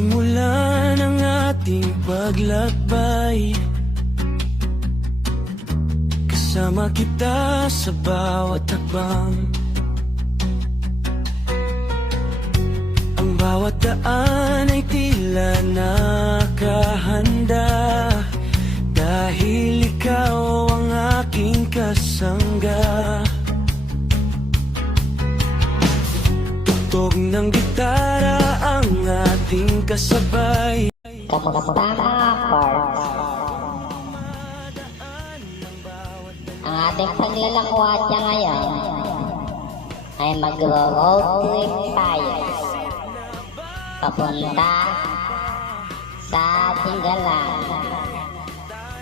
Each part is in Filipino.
simulan ang ating paglakbay. Kasama kita sa bawat hakbang. Ang bawat daan ay tila nakahanda, dahil ikaw ang aking kasangga. Tugtog ng gitara ang ating kasabay. Kamusta mga parts? Ang ating paglalakwatsa ngayon ay mag-road trip tayo papunta sa Tinggalan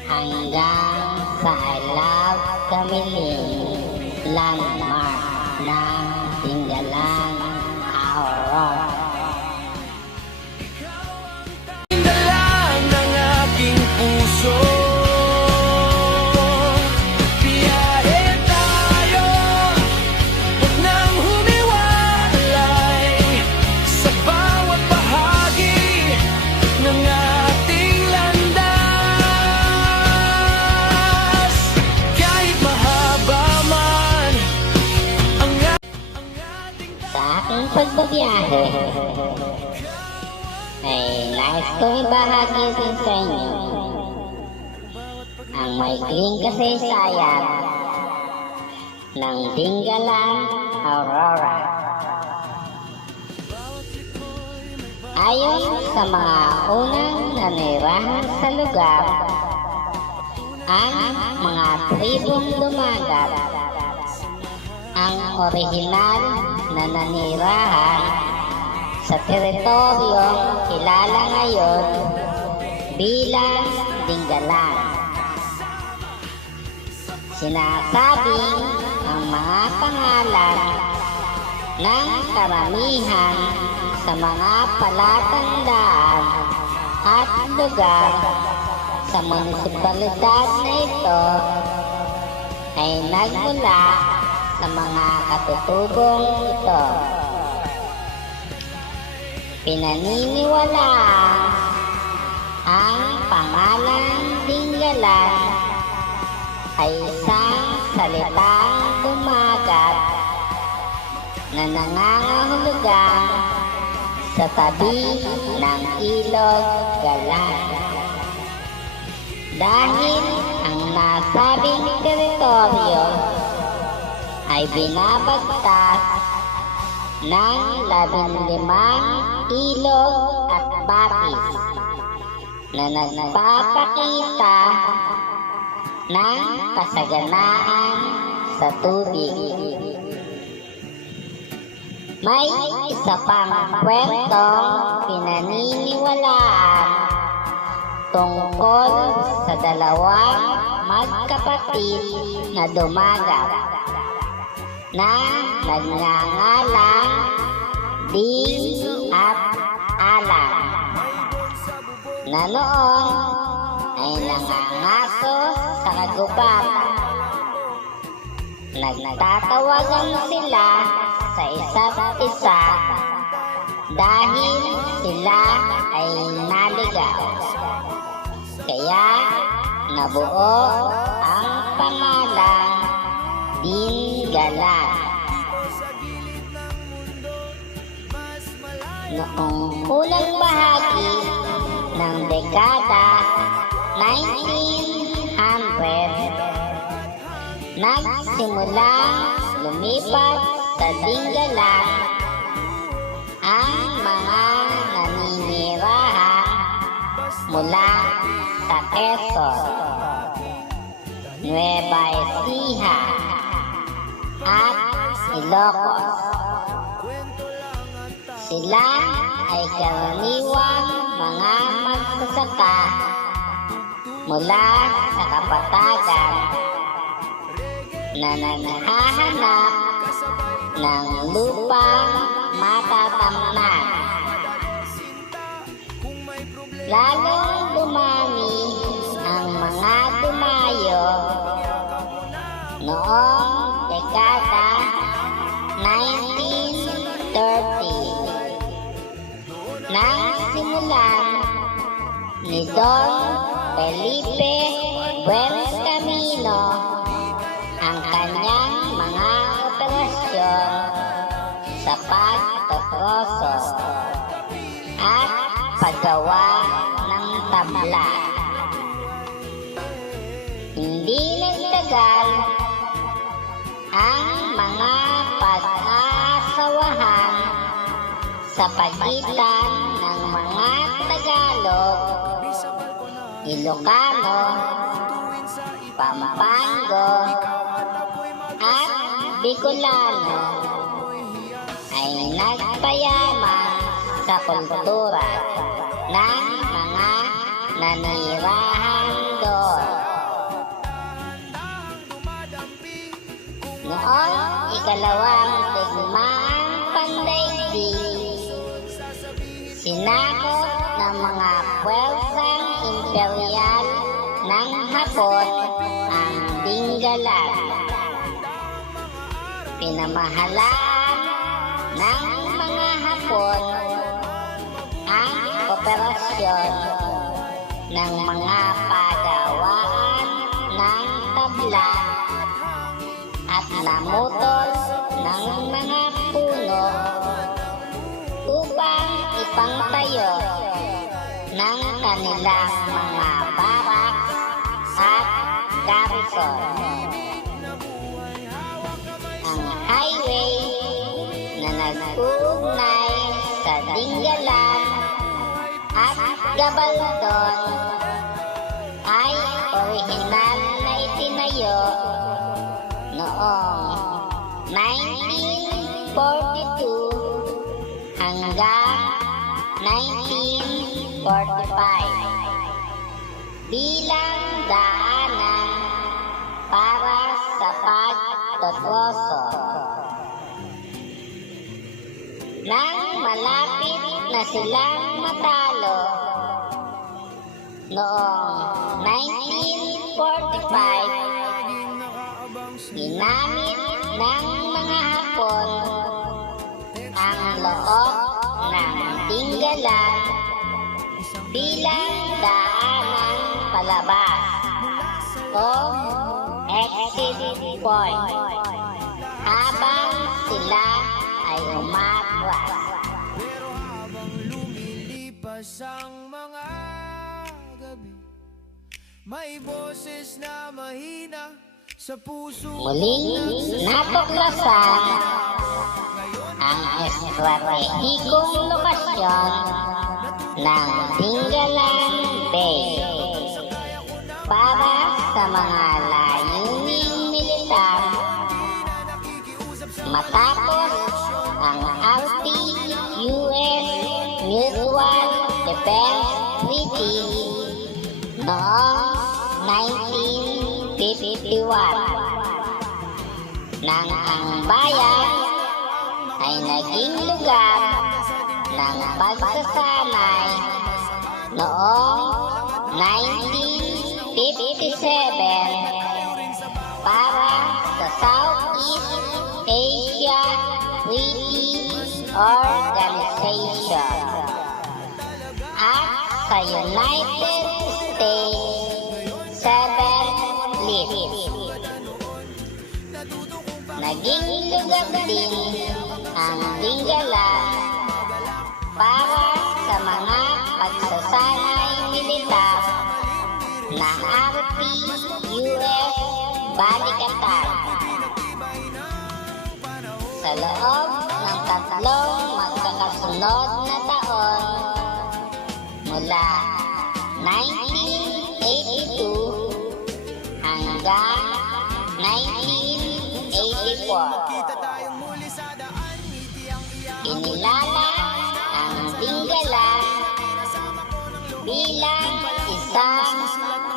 hanggang sa I Love Kamiling landmark ng Tinggalan Aurora. Dalang ng aking puso, biyahe tayo, huwag nang humiwalay sa bawat bahagi ng ating landas. Kahit mahaba man ang Sa aking pagbabiyahe ay nais kong ibahagi din sa inyo ang maikling kasaysayan ng Tinggalan Aurora. Ayon sa mga unang nanirahan sa lugar, ang mga tribong dumagat ang orihinal na nanirahan sa teritoryong kilala ngayon bilang Tinggalan. Sinasabing ang mga pangalan ng karamihan sa mga palatandaan at lugar sa munisipalidad na ito ay nagmula sa mga katutubong ito. Pinaniniwala ang pangalang Tinggalan ay isang salitang dumagat na nangangahulugang sa tabi ng ilog Galan. Dahil ang nasabing teritoryo ay binabagtas ng 15 ilog at batis na nagpapakita ng kasaganaan sa tubig. May isa pang kwentong pinaniniwalaan tungkol sa dalawang magkapatid na dumagat na nagngangalang Ding at Alan, na noon ay nangangaso sa kagubatan. Nagtatawagan sila sa isa't isa dahil sila ay naligaw. Kaya nabuo ang pangalang Tinggalan. Noong unang bahagi ng dekada 1900, nagsimulang lumipat sa Tinggalan ang mga naninirahan mula sa Quezon, Nueva Ecija at Ilocos. Sila ay karaniwang mga magsasaka mula sa kapatagan na naghahanap ng lupang matatamnan. Lalong dumami ang mga dumayo noong dekada 1930 nang simula ni Don Felipe Buenos Camino ang kanyang mga operasyon sa pagtotroso at paggawa ng tabla. Hindi nagtagal ang mga pag-aasawahan sa pagitan ng mga Tagalog, Ilocano, Pampango, at Bicolano ay nagpayaman sa kultura ng mga nanirahan doon. Noong ikalawang digmaang pandaigdig, sinakop ng mga puwersang imperial ng Hapon ang Dingalan. Pinamahalaan ng mga Hapon ang operasyon ng mga pagawaan ng tabla at namutol ng mga puno upang ipangtayo ng kanilang mga barak at garrison. Ang highway na nag-uugnay sa Dingalan at Gabaldon ay orihinal na itinayo noong 1942 hanggang 1945 bilang daanan para sa pagtotroso. Nang malapit na silang matalo noong 1945, ginamit ng mga Hapon ang loob ng Dingalan bilang daanang palabas o exit point habang sila ay umatras. Pero habang lumilipas ang mga gabi, may boses na mahina sa puso. Muling natuklasan ang estratehikong lokasyon ng Dingalan Bay para sa mga layuning militar matapos ang RT-US Mutual Defense Treaty noong 1951 nang ang bayan ay naging lugar ng pagsasanay noong 1957 para sa Southeast Asia Treaty Organization at sa United States 7th Fleet. Naging lugar din ang Dingalan para sa mga pagsasanay militar na RT-US Balikatan. Sa loob ng 3 magkakasunod na taon mula 1982 hanggang 1984, kinilala ang Dingalan bilang isang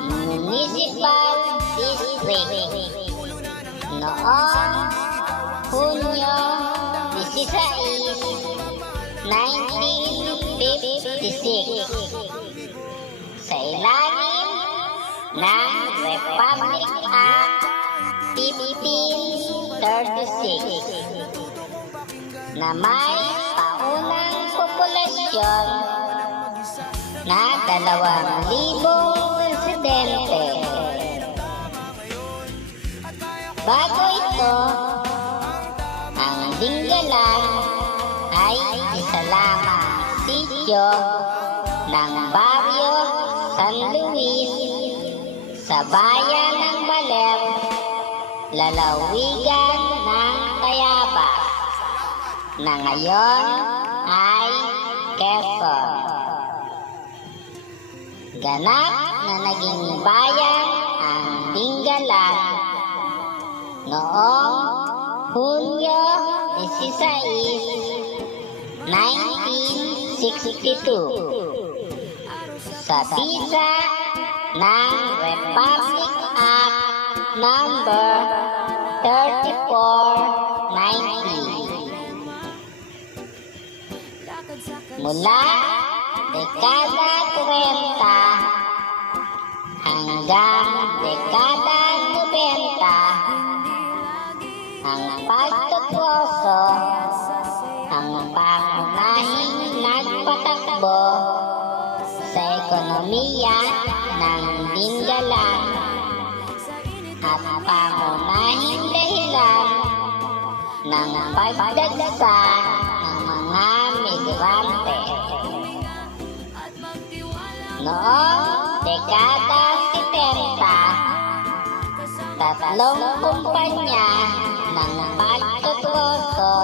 municipal district noong Hunyo 16, 1956 sa ilalim ng Republic Act 1536 na may paunang populasyon na 2,000 residente. Bago ito, ang Dingalan ay isa lamang sityo ng Barrio San Luis sa bayan ng Baler, lalawigan ng Tayabas, na ngayon ay Quezon. Ganap na naging bayan ang Dingalan noong Hunyo 16, 1962 sa bisa ng Republic Act number 3490. Mula dekada 30 hanggang dekada 90, ang pagtutroso ang pangunahing nagpatakbo sa ekonomiya ng Dingalan at pangunahing dahilan ng pagdagsa ng mga migrante. Noong dekada 70, 3 kumpanya ng pagtutroso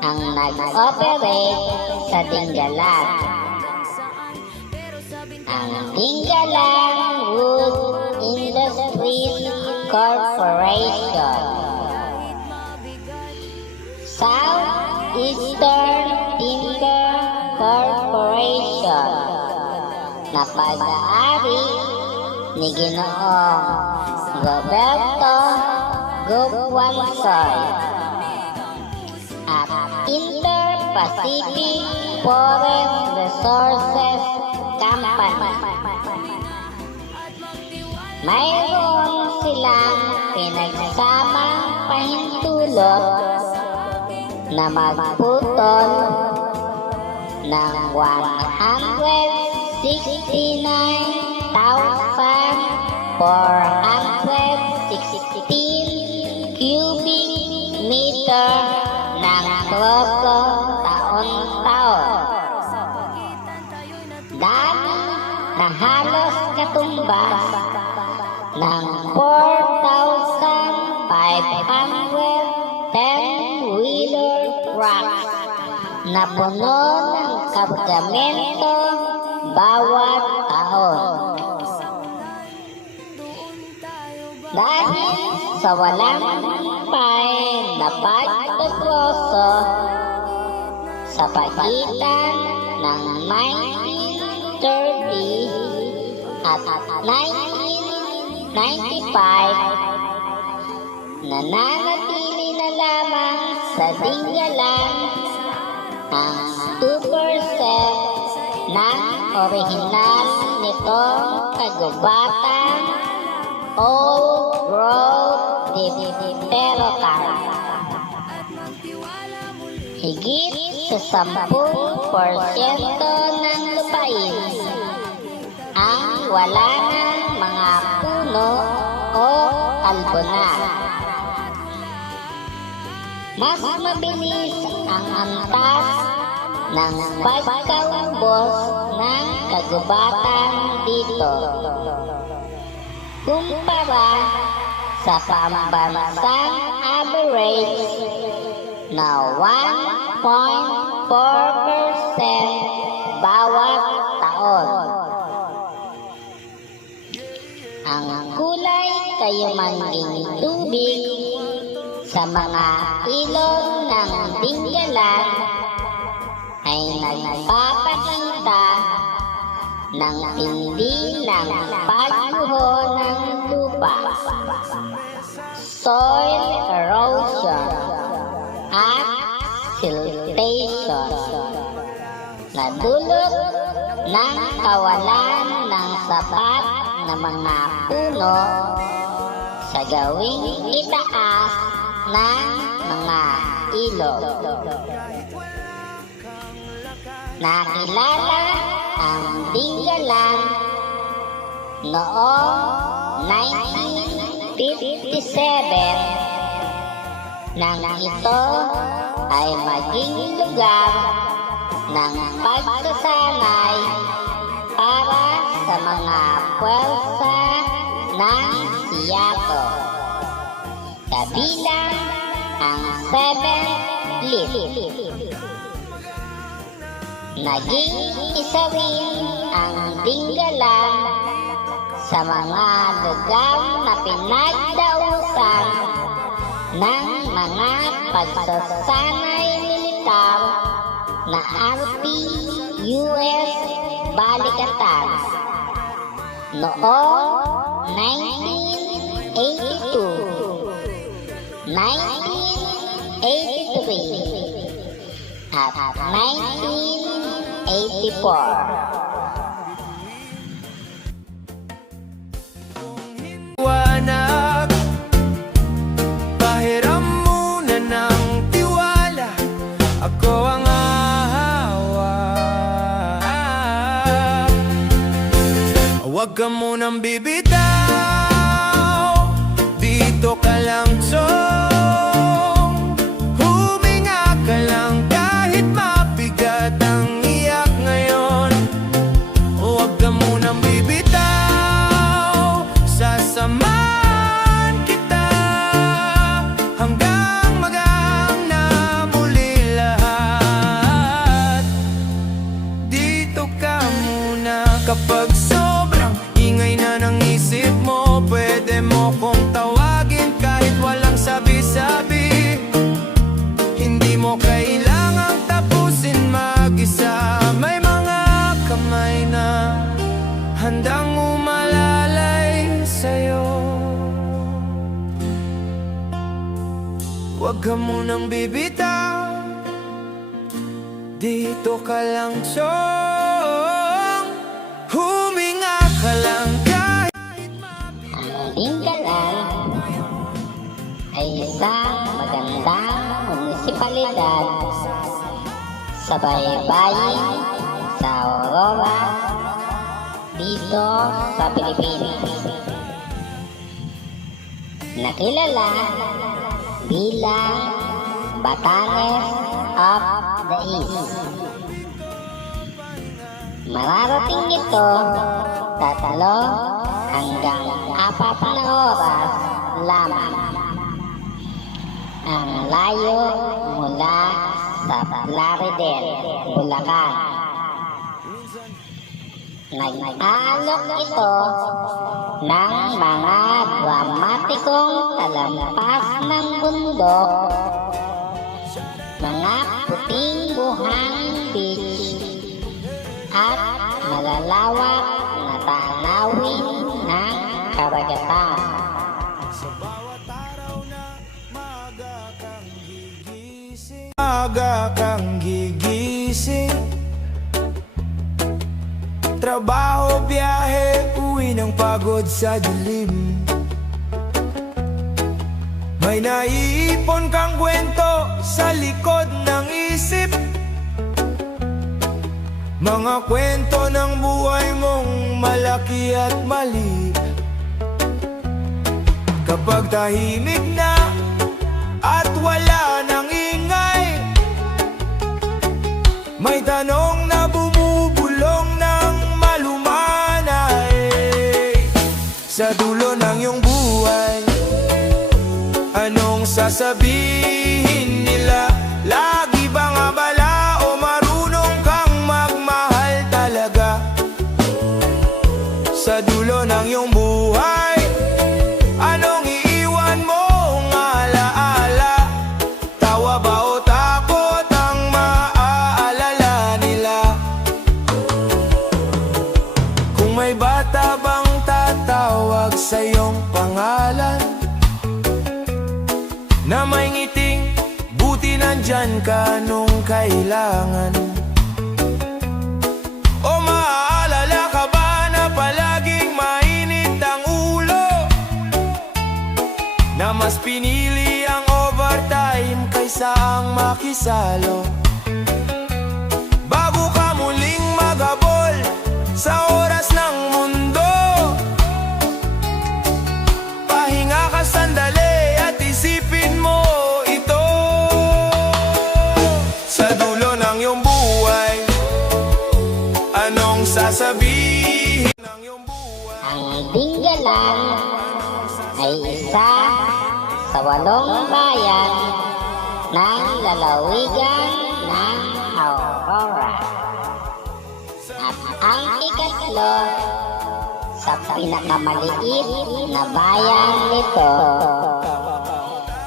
ang nag-operate sa Dingalan. Ang Dingalan Wood Industries Corporation, Southeastern Timber Corporation, na pag-aari ni Ginoong Roberto Gopwansoy, at Inter-Pacific Forest Resources Company. Mayroon silang pinagsamang pahintulot na magputol ng 169,416 cubic meter ng troso taon-taon. Dami na halos katumbas ng 4,510-wheeler trucks na puno ng kargamento bawat taon. Dahil sa walang humpay na pagtutroso sa pagitan ng 1930 at 1995, nananatili na lamang sa Dingalan ang 2% ng orihinal nitong kagubatan Old Road Dipterocarp. Higit sa 10% ng lupain ang wala ng mga puno o albunan. Mas mabilis ang antas ng pagkaubos ng kagubatan dito kumpara sa pambansang average na 1.4% bawat taon. Ang kulay kayumanging tubig sa mga ilog ng Dingalan ay nagpapakita ng tindi ng pagguho ng lupa, soil erosion at siltation, na dulot ng kawalan ng sapat na mga puno sa gawing itaas ng mga ilog. Nakilala ang Dingalan noong 1957 nang ito ay maging lugar ng pagsasanay para sa mga pwersa ng Siyato, kabilang ang 7th Fleet. Naging isa rin ang Dingalan sa mga lugar na pinagdausan ng mga pagsasanay militar na RP-US Balikatan noong 1982, 1983 at 1984. Wanag, pahiram muna ng tiwala, ako ang hahawak. Huwag ka munang bibitaw, dito ka lang chong. Huminga ka lang kahit mabigat ang iyak ngayon. Huwag ka munang bibitaw, sasamahan kita hanggang magang na muli lahat. Dito ka muna kapag sobrang ingay na ng isip mo, pwede mo kong tawagin kahit walang sabi-sabi. Hindi mo kailangang tapusin mag-isa, may mga kamay na handang umalalay sa'yo. Huwag ka munang bibitaw, dito ka lang chong. Huminga ka lang kahit Ang Dingalan ay isang magandang munisipalidad sa baybayin sa Aurora dito sa Pilipinas, nakilala bilang Batanes of the East. Mararating ito sa 3 hanggang 4 na oras lamang ang layo mula sa Plaridel, Bulacan. Nag-aalok ito ng mga dramatikong talampas ng bundok, mga puting buhangin beach, at malalawak na tanawin ng karagatan. sa bawat araw na maaga kang gigising. Trabaho, biyahe, uwi ng pagod sa dilim. May naiipon kang kwento sa likod ng isip, mga kwento ng buhay mong malaki at mali. Kapag tahimik na at wala nang ingay, may tanong na bumubulong ng malumanay. Sa dulo ng iyong buhay, anong sasabihin nila? Lagi bang abala o marunong kang magmahal talaga? Sa dulo ng iyong buhay, anong iiwan mong alaala? Tawa ba o takot ang maaalala nila? Kung may bata bang tatawag sa iyong pangalan, na may ngiting buti nandyan ka nung kailangan? O maaalala ka ba na palaging mainit ang ulo, na mas pinili ang overtime kaysa ang makisalo? Bago ka muling maghabol sa oras ng mundo. Pahinga ka sandali at isipin mo ito. Sa dulo ng iyong buhay, anong sasabihin ng iyong buhay? Ang Dingalan ay isa sa 8 bayan ng lalawigan ng Aurora. At ang ikatlo sa pinakamaliit na bayan nito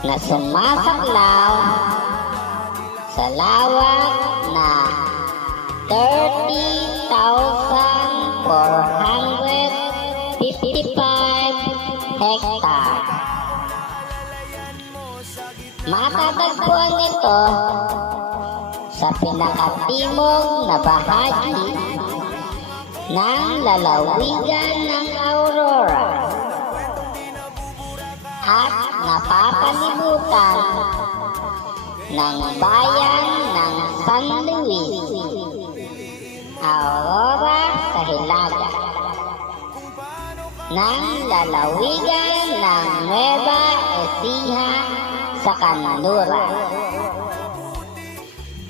na sumasaklaw sa lawak na 30,455 hectare. Matatagpuan nito sa pinakatimog na bahagi ng lalawigan ng Aurora at napapalibutan ng bayan ng San Luis, Aurora sa Hilaga, ng lalawigan ng Nueva Ecija sa Kanluran,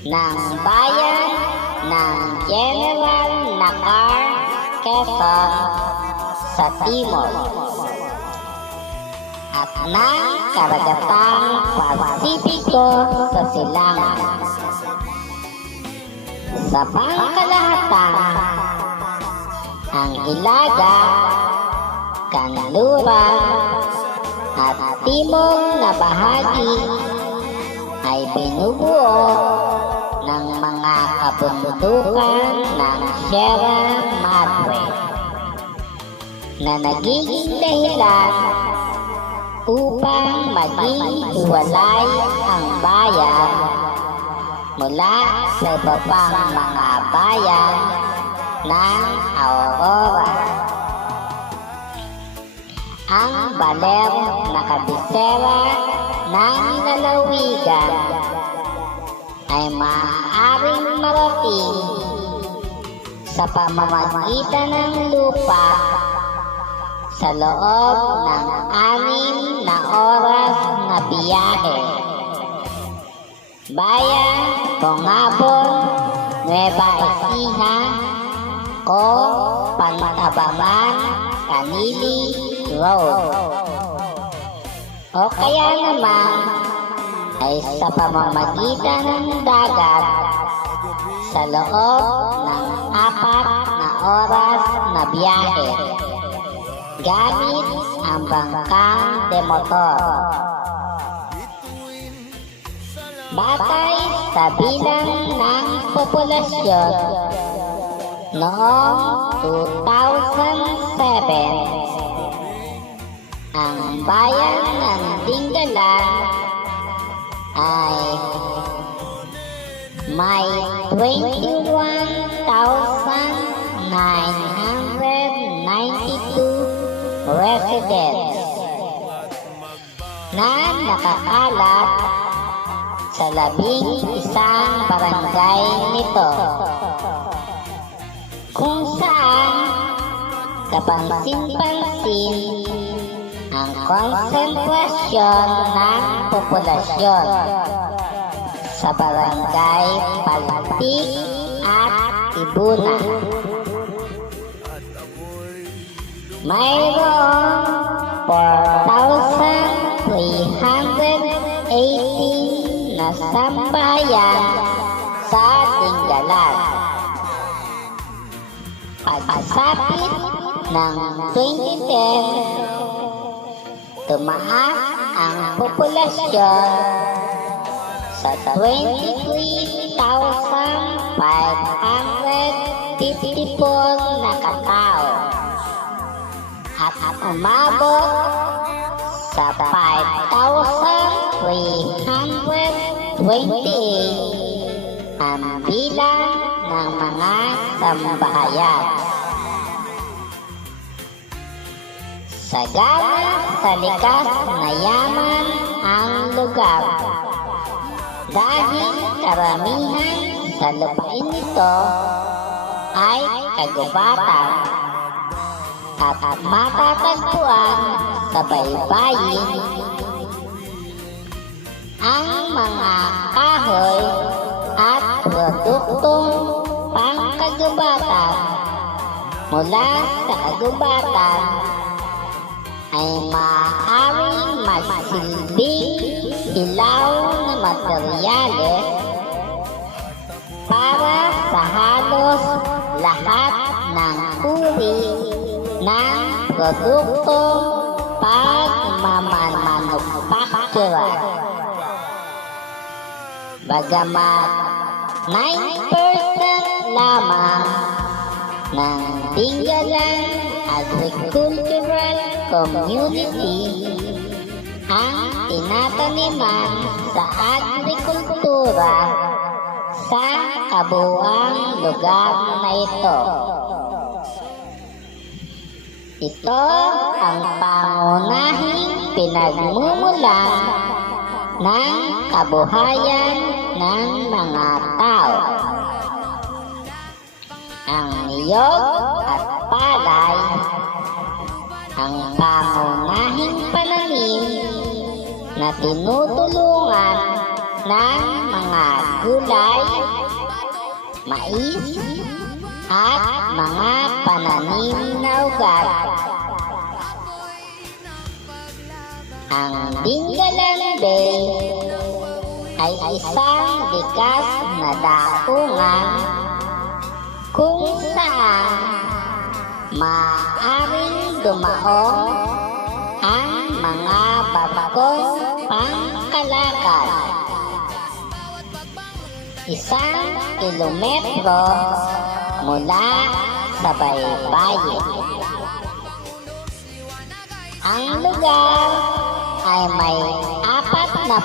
ng bayan ng General Nakar, Quezon sa timog, at ng Karagatang Pasipiko sa silangan. Sa pangkalahatan, ang Hilaga, Kanluran at timog na bahagi ay binubuo ng mga kabundukan ng Sierra Madre na nagiging dahilan upang maging hiwalay ang bayan mula sa iba pang mga bayan ng Aurora. Ang baler na kabisera ng lalawigan ay maaaring marating sa pamamagitan ng lupa sa loob ng 6 na oras na biyahe. Bayan Bongabon, Nueva Ecija o Pantabaman, Canili Road. O kaya naman ay sa pamamagitan ng dagat sa loob ng 4 na oras na biyahe gamit ang bangkang demotor. Batay sa bilang ng populasyon noong 2007, ang bayan ng Dingalan ay may 21,992 residents na nakakalat sa 11 barangay nito, kung saan kapansin-pansin ang konsentrasyon ng populasyon sa barangay Paltik at Tibuna. Mayroong 4,318 na sambahayan sa Dingalan. Pagsapit ng 2010, tumaas ang populasyon sa 23,554 na katao at umabot sa 5,328 ang bilang ng mga sambahayan. Sagana sa likas na yaman ang lugar dahil karamihan sa lupain nito ay kagubatan at matatagpuan sa baybayin. Ang mga kahoy at produktong pangkagubatan mula sa kagubatan ay maaaring magsilbing ilaw na materyales para sa halos lahat ng uri ng produktong pagmamanufactura. Bagamat 9% lamang ng Dingalan Agricultural Community ang tinataniman sa agrikultura sa kabuuang lugar na ito. Ito ang pangunahing pinagmumulan ng kabuhayan ng mga tao. Ang niyog at palay ang pangunahing pananim na tinutulungan ng mga gulay, mais, at mga pananim na ugat. Ang Dingalan Bay ay isang likas na daungan kung saan maaaring dumaong ang mga babagong pangkalakal. 1 kilometro mula sa baybayin. Ang lugar ay may 45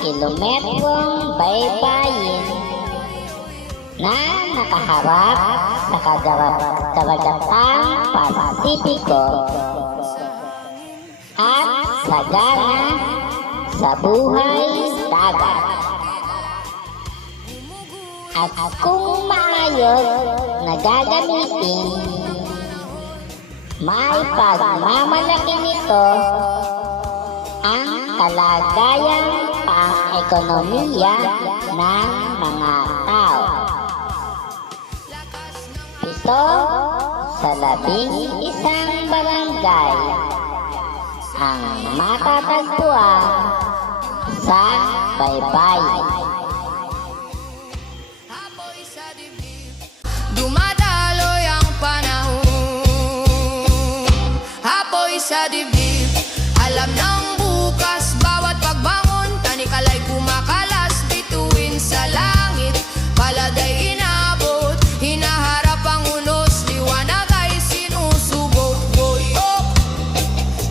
kilometrong baybayin na nakaharap sa kadagatang Pasipiko at sagana sa buhay dagat. At kung maayos na gagamitin, may pagmamalaki nito ang kalagayang pang-ekonomiya ng mga tao. 7 sa 11 barangay ang matatagpuan sa baybayin. Dumadaloy ang panahon, apoy sa dibdib. Alam ng bukas, bawat pagbangon, tanikalay kumakalas, bituin sa langit. Paladay inabot, hinaharap ang unos, liwanag ay sinusubok. Oy, oh,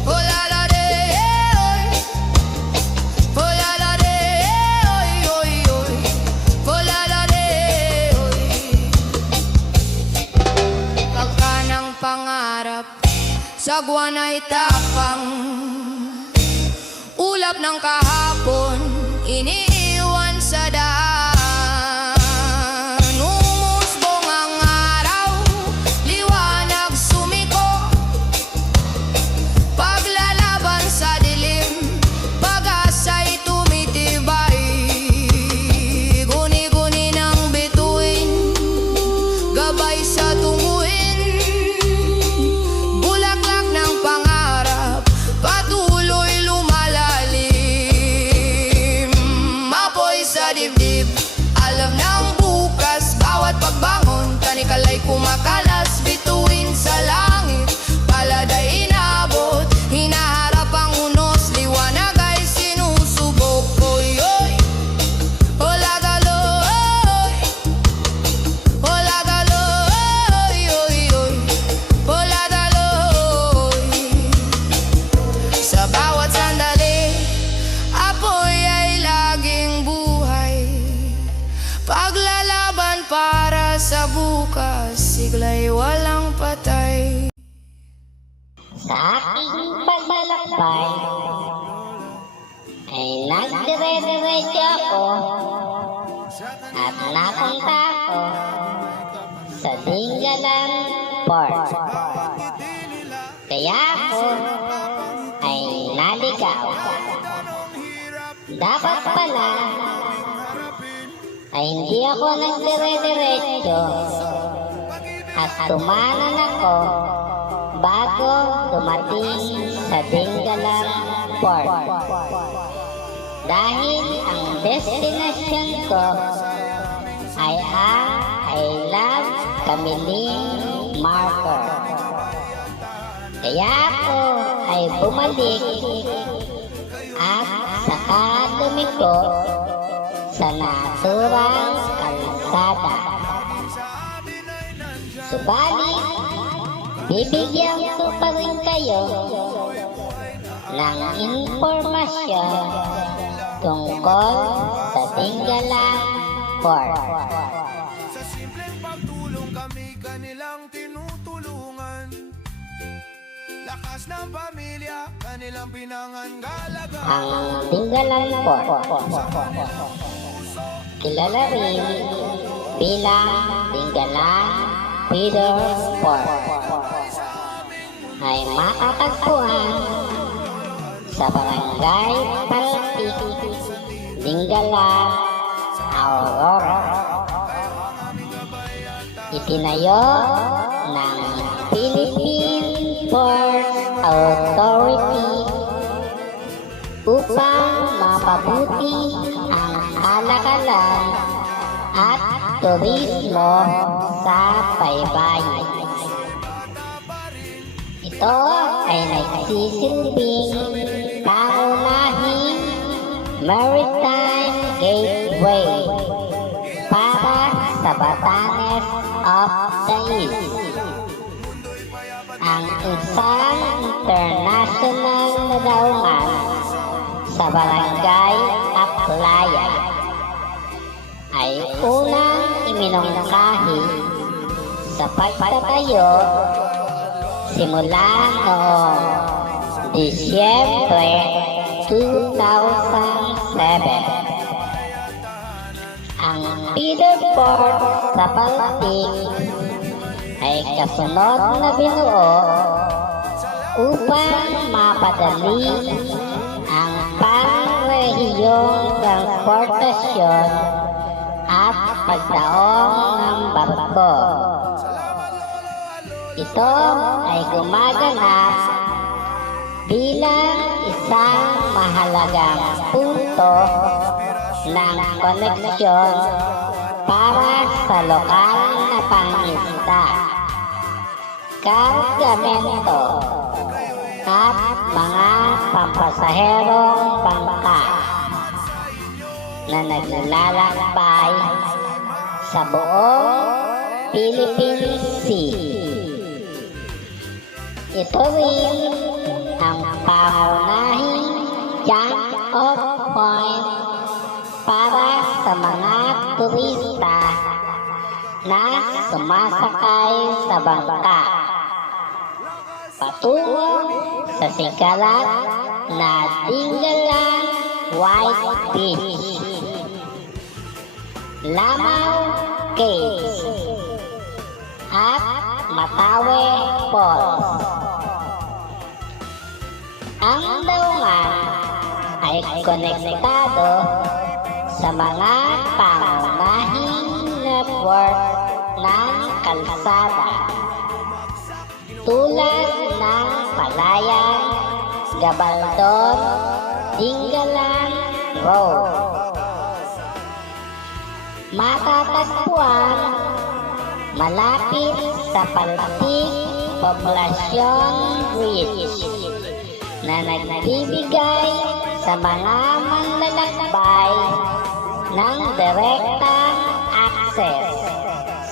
oh la la de, oy, oh la la de, oy, oy, oy, oh la la de, oy. Pagka ng pangarap, sagwan ay tapang, ulap ng kahapon, iniiwan sa daan. Umusbong ang araw, liwanag sumiko, paglalaban sa dilim, pag-asa'y tumitibay. Guni-guni ng bituin, gabay sa tunguin, bulaklak ng pangarap, patuloy lumalalim. Apoy sa dibdib, alam ng bukas, bawat pagbangon, tanikalay kumakalas, bituin sa langit. Paladay inabot, hinaharap ang unos, liwanag ay sinusubok. Oy, oy, hola galoy, hola galoy, oy, oy, hola galoy. Sa bawat sandali, apoy ay laging buhay, paglalaban para sa bukas, sigla'y walang patay. Sa aking paglalakbay ay nagdire-diretso ako at napunta ako sa Dingalan Port. Kaya ako ay naligaw. Dapat pala ay hindi ako nagdire-diretso at tumanan ako bago dumating sa Dingalan Port. Dahil ang destination ko ay ang I Love Kamiling Marker. Kaya ako ay bumalik at saka lumiko sa naturang kalsada. Subalit, bibigyan ko pa rin kayo ng impormasyon tungkol sa Dingalan Port. Sa simpleng pagtulong kami kanilang tinutulungan. Lakas ng pamilya, kanilang pinangangalagaan. Ang Dingalan Port, kilala rin bilang Dingalan Feeder Port, ay makakatagpuan sa Barangay Paltik, Dingalan, Aurora. Itinayo ng Philippine Port Authority upang mapabuti ang kalakalan at turismo sa baybayin. Ito ay nagsisilbing pangunahing maritime gateway para sa Batanes of the East. Ang isang international na daungan sa Barangay Aplaya ay unang iminungkahi sa pagtatayo simula noong Disyembre 2007. Ang feeder port sa Paltik ay kasunod na binuo upang mapadali ang pangrehiyong transportasyon at pagdaong ng barko. Ito ay gumaganap bilang isang mahalagang punto ng koneksyon para sa lokal na pangisda, kargamento at mga pampasaherong bangka na naglalakbay sa buong Philippine Sea. Ito rin ang pangunahing jump-off point para sa mga turista na sumasakay sa bangka patungo sa sigarat na Dingalan White Beach, Lamaw Caves at Matawe Falls. Ang daungan ay konektado sa mga pangunahing network ng kalsada tulad ng Palayan, Gabaldon, Dingalan Road. Matatagpuan malapit sa Paltik Poblacion Bridge na nagbibigay sa mga manlalakbay ng direktang access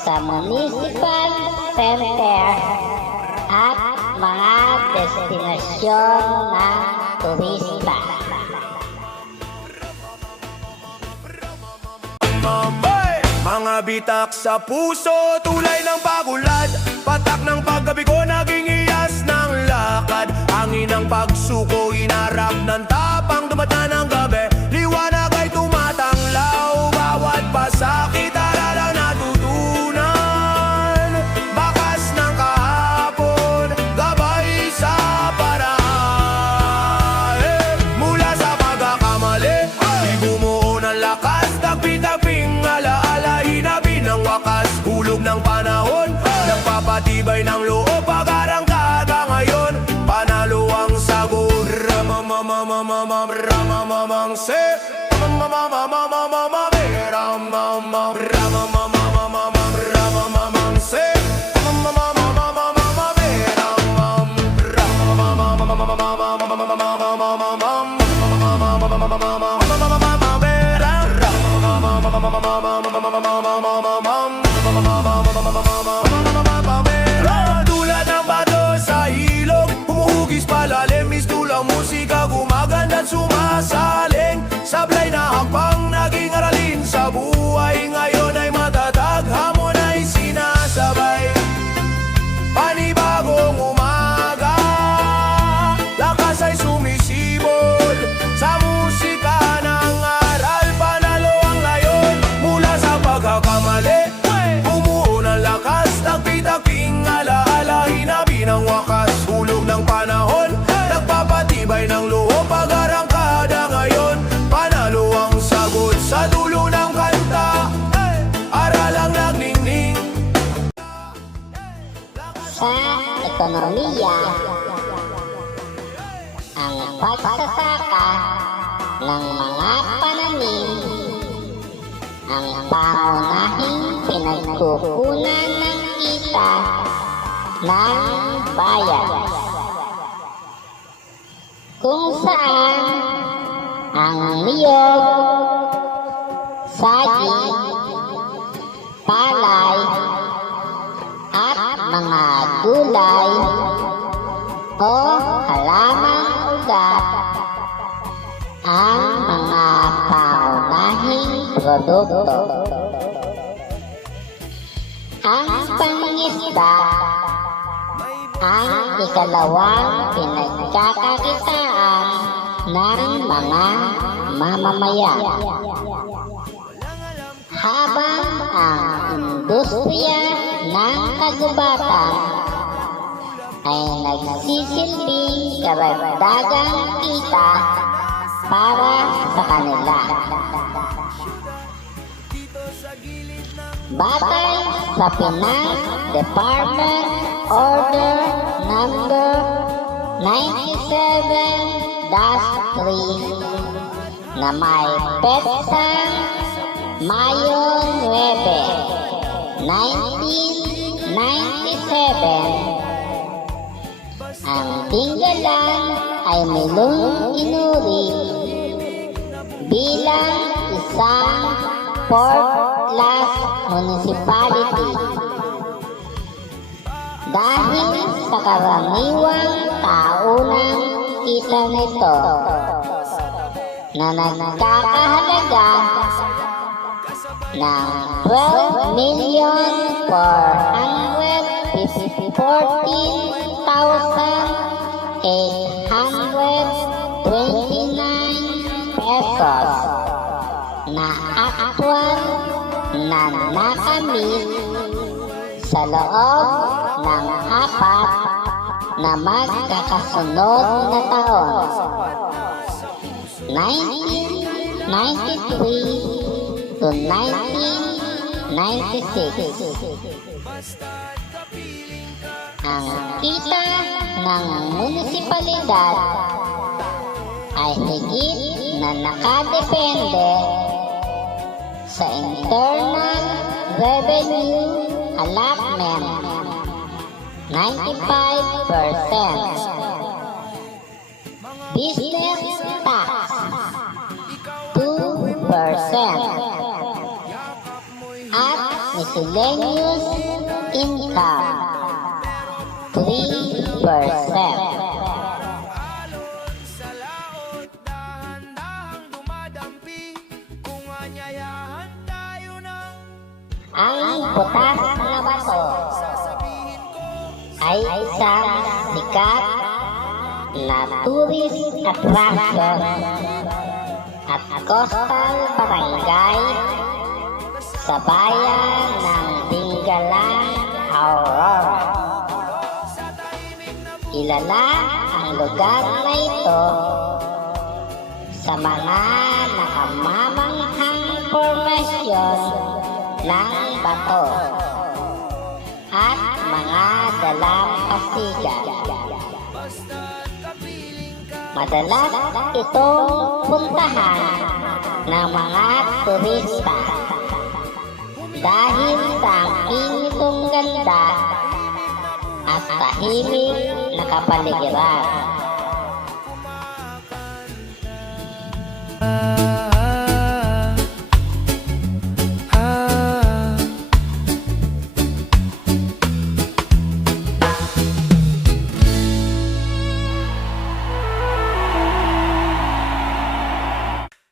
sa municipal center at mga destinasyon ng turista. Mga bitak sa puso, tulay ng pagulad. Patak ng paggabi ko, naging iyas ng lakad. Hangin ng pagsuko, inarap ng tapang. Dumata ng gabi, liwanag ay tumatanglaw. Bawat pasakit, alala natutunan. Nagpapatibay ng loob pag-arangkada ngayon Panalo ang sagot Ramamamamamamam Ramamamang se Ramamamamamamam Ramamam Ramamamamamam Ramamamang se Ramamamamamamam Tulad ng bato sa ilog Humuhugis palalim Mistulang musika Gumaganda at sumasaling Sablay na hakbang Naging aralin sa buhay Ngayon ay matatag Hamon ay sinasabay Panibagong umaga Lakas ay sumisibol Sa musika ng aral Panalo ang layon Mula sa pagkakamali Bumuo ng lakas Tagpi-tagping alaala Hinabi ng wakas Hulog ng panahon Nagpapatibay ng loob Pag-arangkada ngayon Panalo ang sagot Sa dulo ng kanta Aral ang nagningning Sa ekonomiya, ang pagsasaka ng mga pananim ang pangunahing pinagkukunan ng kita ng bayan. Kung saan ang niyog, saging, palay, at mga gulay o halamang ugat ang mga pangunahing produkto. Ang pangingisda ang ikalawang pinagkakakitaan ng mga mamamayan. Habang ang industriya ng kagubatan ay nagsisilbing karagdagang kita para sa kanila. Batay sa Finance Department Order Number 97-3 na may petsang Mayo 9, 1997, ang Tinggalan ay milong inuri bilang isang fourth-class municipality dahil sa karaniwang taunang kita nito na nagkakahalaga ng 12,414,829 pesos na aktwal na nakamit sa loob ng 4 na magkakasunod na taon, 1993 to 1996. Ang kita ng munisipalidad ay higit na nakadepende sa internal revenue allotment, 95%, business tax, 2%, at miscellaneous income, 3%. Ang butas na bato ay isang sikat na tourist attraction at coastal barangay sa bayan ng Tinggalan, Aurora. Kilala ang lugar na ito sa mga nakamamanghang formasyon ng bato at mga dalampasigan. Madalas itong puntahan ng mga turista dahil sa aking itong ganda at tahimik na kapaligiran.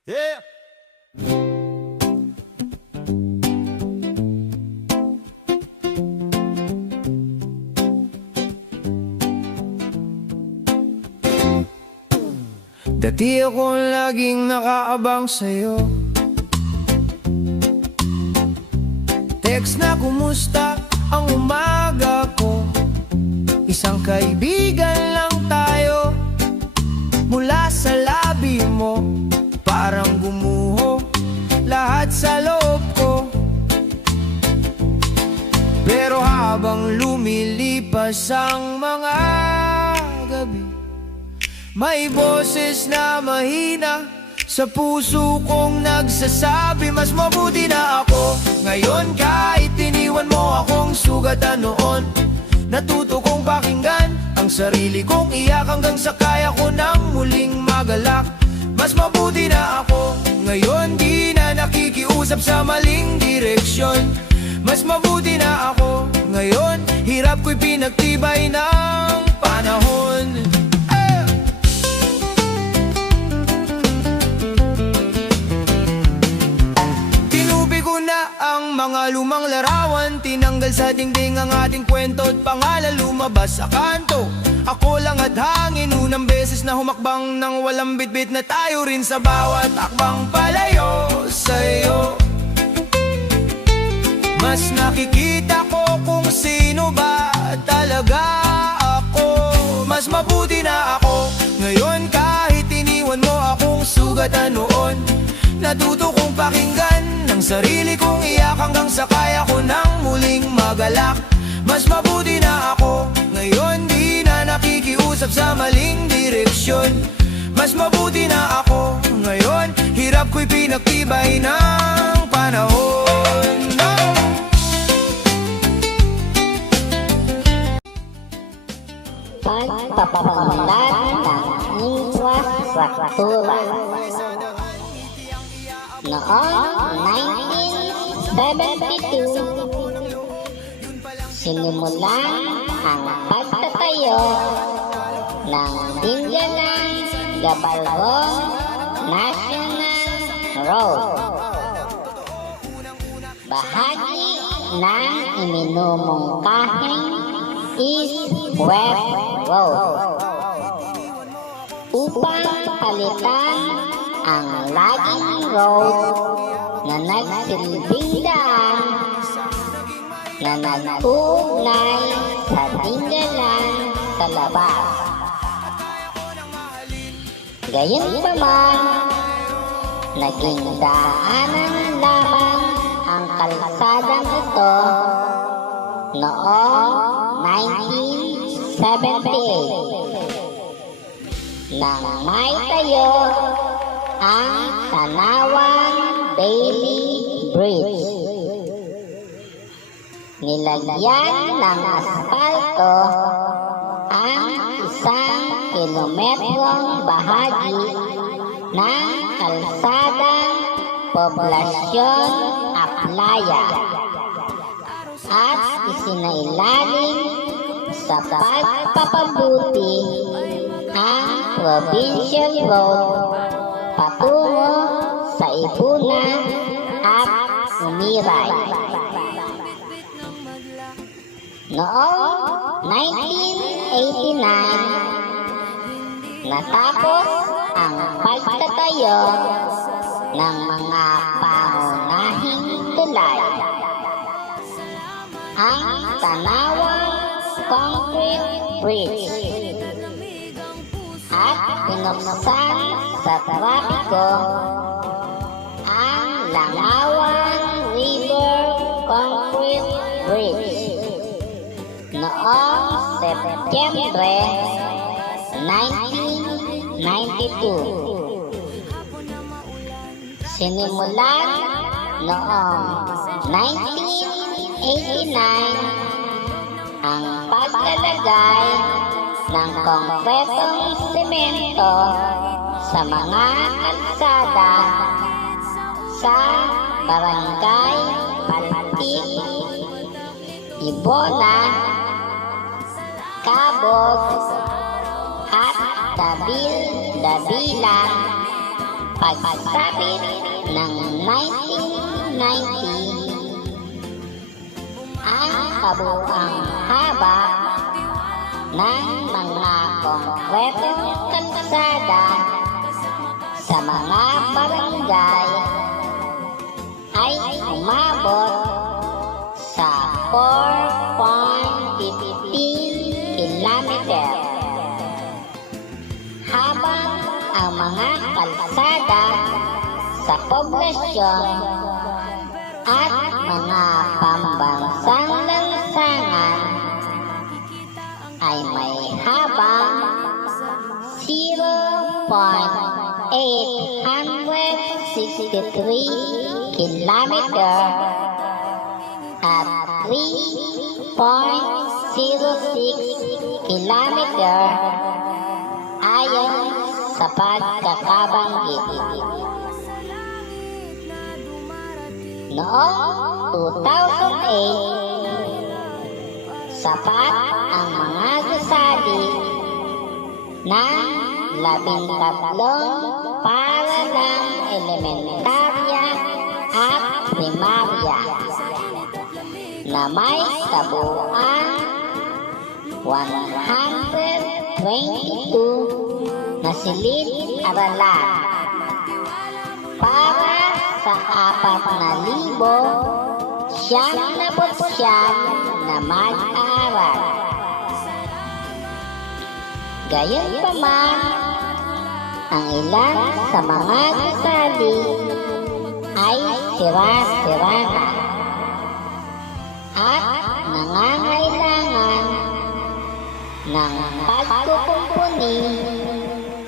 Yeah! Dati ako laging nakaabang sa'yo. Text na kumusta ang umaga ko. Isang kaibigan lang tayo. Mula sa labi mo, parang gumuho lahat sa loob ko. Pero habang lumilipas ang mga gabi, may boses na mahina sa puso kong nagsasabi, mas mabuti na ako ngayon kahit iniwan mo akong sugatan noon. Natuto kong pakinggan ang sarili kong iyak hanggang sa kaya ko nang muling magalak. Mas mabuti na ako ngayon, di na nakikiusap sa maling direksyon. Mas mabuti na ako ngayon, hirap ko'y pinagtibay ng panahon. Ang mga lumang larawan, tinanggal sa dingding ang ating kwento at pangalan lumabas sa kanto. Ako lang at hangin, unang beses na humakbang nang walang bitbit na tayo rin sa bawat akbang palayo sa'yo. Mas nakikita ko kung sino ba talaga ako. Mas mabuti na ako ngayon kahit iniwan mo akong sugatan noon. Natuto kong pakinggan ang sarili kong iyak hanggang sa kaya ko nang muling magalak. Mas mabuti na ako ngayon, di na nakikiusap sa maling direksyon. Mas mabuti na ako ngayon, hirap ko'y pinagtibay ng panahon. Pagpapamulat ng infrastruktura. Noong 1972, sinimulan ang pagtatayo ng Dingalan Gabalgon National Road, bahagi ng iminumungkahing East-West Road, upang palitan ang laging road na nagsilbing daan na nag-uugnay sa Dingalan sa labas. Gayunpaman, naging daanan lamang ang kalsadang ito noong 1978 nang may tayo ang Tanawan Bailey Bridge. Nilagyan ng asfalto ang 1 kilometrong bahagi ng kalsadang Poblasyon Aplaya at isinailalim sa pagpapabuti ang Provincial Road patungo sa Ibuna at Umiray. Noong 1989, natapos ang pagtatayo ng mga pangunahing tulay. Ang Tanawan Concrete Bridge at pinuksan sa trapiko ang Langawan River Concrete Bridge Nobyembre 1992. Sinimulan noong 1989 ang paglalagay ng konkretong semento sa mga kalsada sa Barangay Paltik, Ibona, Cabog at Dabilang pagsapit ng 1990. Ang kabuuang haba ng mga konkretong kalsada sa mga barangay ay umabot sa 4.15 kilometer, habang ang mga kalsada sa poblasyon at mga pambansang lansangan ay may habang 0.863 kilometer at 3.06 kilometer ayon sa pagkakabanggit. Noong 2008, sapat ang mga gusali ng 13 paralang elementarya at primarya na may kabuuan 122 na silid-aralan para sa 4,000 na mag-aaral. Gayunpaman, ang ilan sa mga gusali ay sira-sira na at nangangailangan ng pagkukumpuni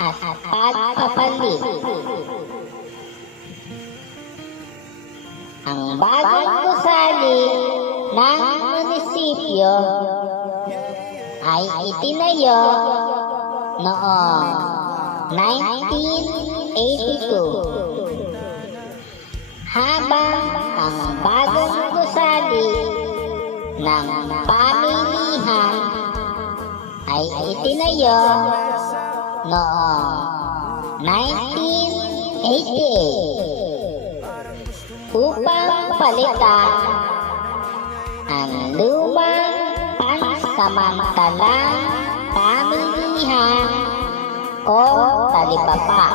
at pagpapalit. Ang bagong gusali ng munisipyo ay itinayo noong 1982, habang ang bagong gusali ng pamilihan ay itinayo noong 1988 upang palitan ang lumang pansamantalang pamilihan o talipapa.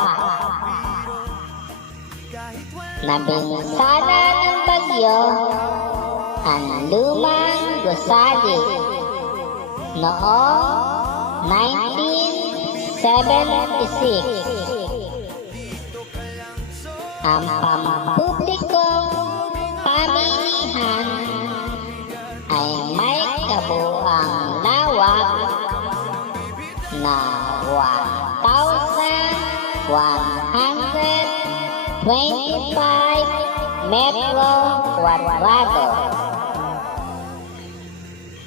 Nabinsala ng bagyo ang lumang gusali noong 1976. Ang pampublikong pamilihan ay may kabuuang lawak na 1,125 metro kwadrado.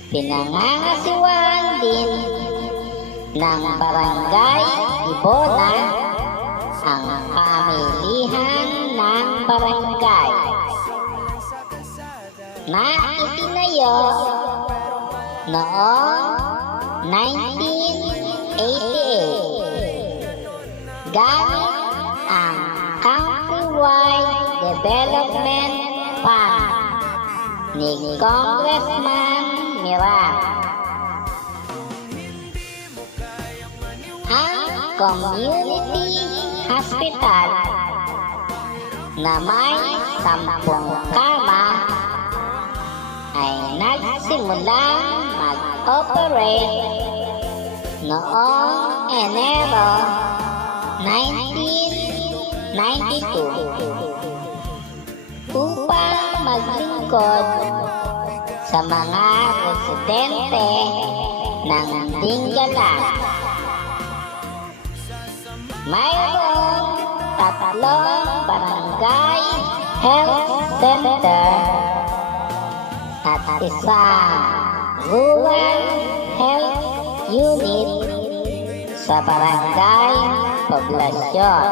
Pinangangasiwaan din ng Barangay Ibona ang pamilihan ng barangay na itinayo noong 1988 gamit ang Countrywide Development Fund ni Congressman Miran. Ang community hospital na may 10 kama ay nagsimulang mag-operate noong Enero 1992 upang maglingkod sa mga residente ng Dingalan. Mayroong 3 barangay health center at isang rural health unit sa barangay poblasyon.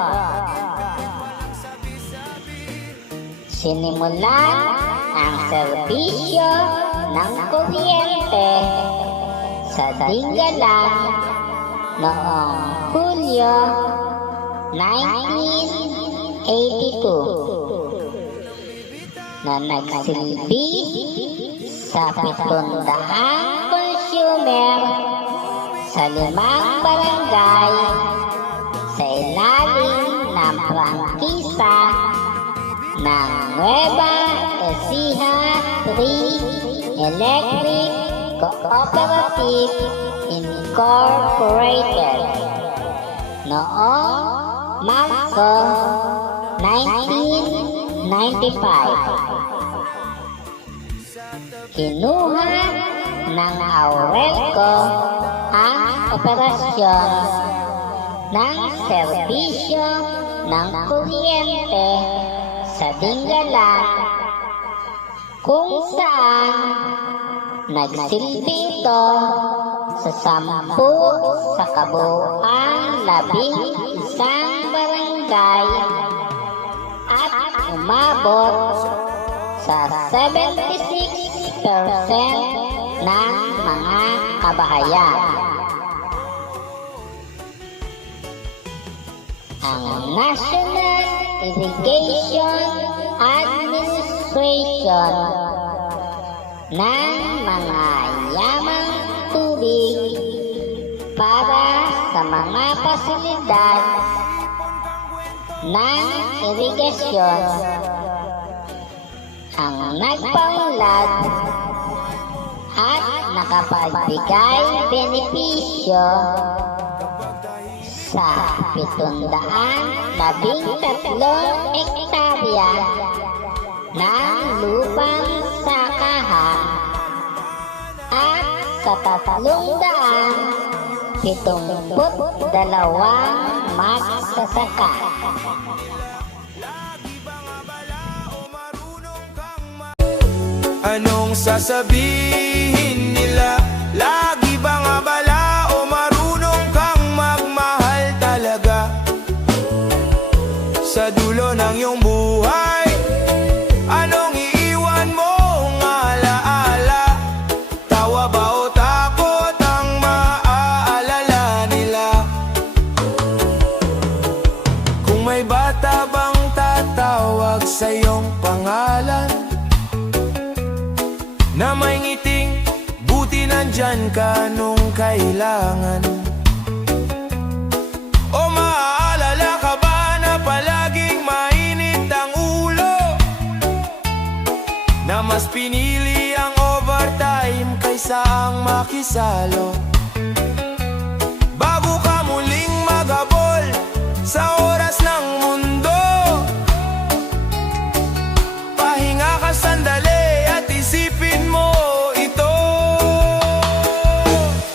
Sinimulan ang serbisyo ng kuryente sa Dingalan noong Hulyo 1982 na nagsilbi sa 700 consumer sa 5 barangay sa ilalim ng prangkisa ng Nueva Ecija 3 Electric Cooperative Incorporated noong Marso 1995. Kinuha ng Aurelco ang operasyon ng serbisyo ng kuryente sa Dingalan kung saan nagsilbi ito sa 10 sa kabuuan 11 barangay at umabot sa 76% ng mga kabahayan. Ang National Irrigation Administration ng mga yamang tubig para sa mga pasilidad ng irigasyon ang nagpaunlad at nakapagbigay benepisyo sa 713 hektarya ng lupang sakahan at sa 372 magsasaka. Anong sasabihin nila? Lagi bang abala o marunong kang magmahal talaga? Sa dulo ng iyong buhay, anong iiwan mong alaala? Tawa ba o takot ang maaalala nila? Kung may bata bang tatawag sa iyong pangalan na may ngiting, buti nandyan ka nung kailangan? O maaalala ka ba na palaging mainit ang ulo, na mas pinili ang overtime kaysa ang makisalo? Bago ka muling maghabol sa oras ng mundo, pahinga ka sandali at isipin mo ito.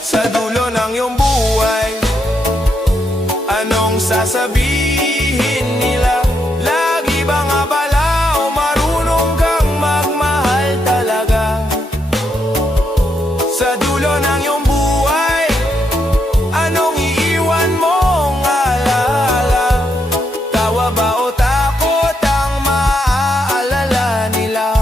Sa dulo ng iyong buhay, anong sasabihin nila? Lagi bang abala o marunong kang magmahal talaga? Sa dulo ng iyong buhay, anong iiwan mong alaala? Tawa ba o takot ang maaalala nila?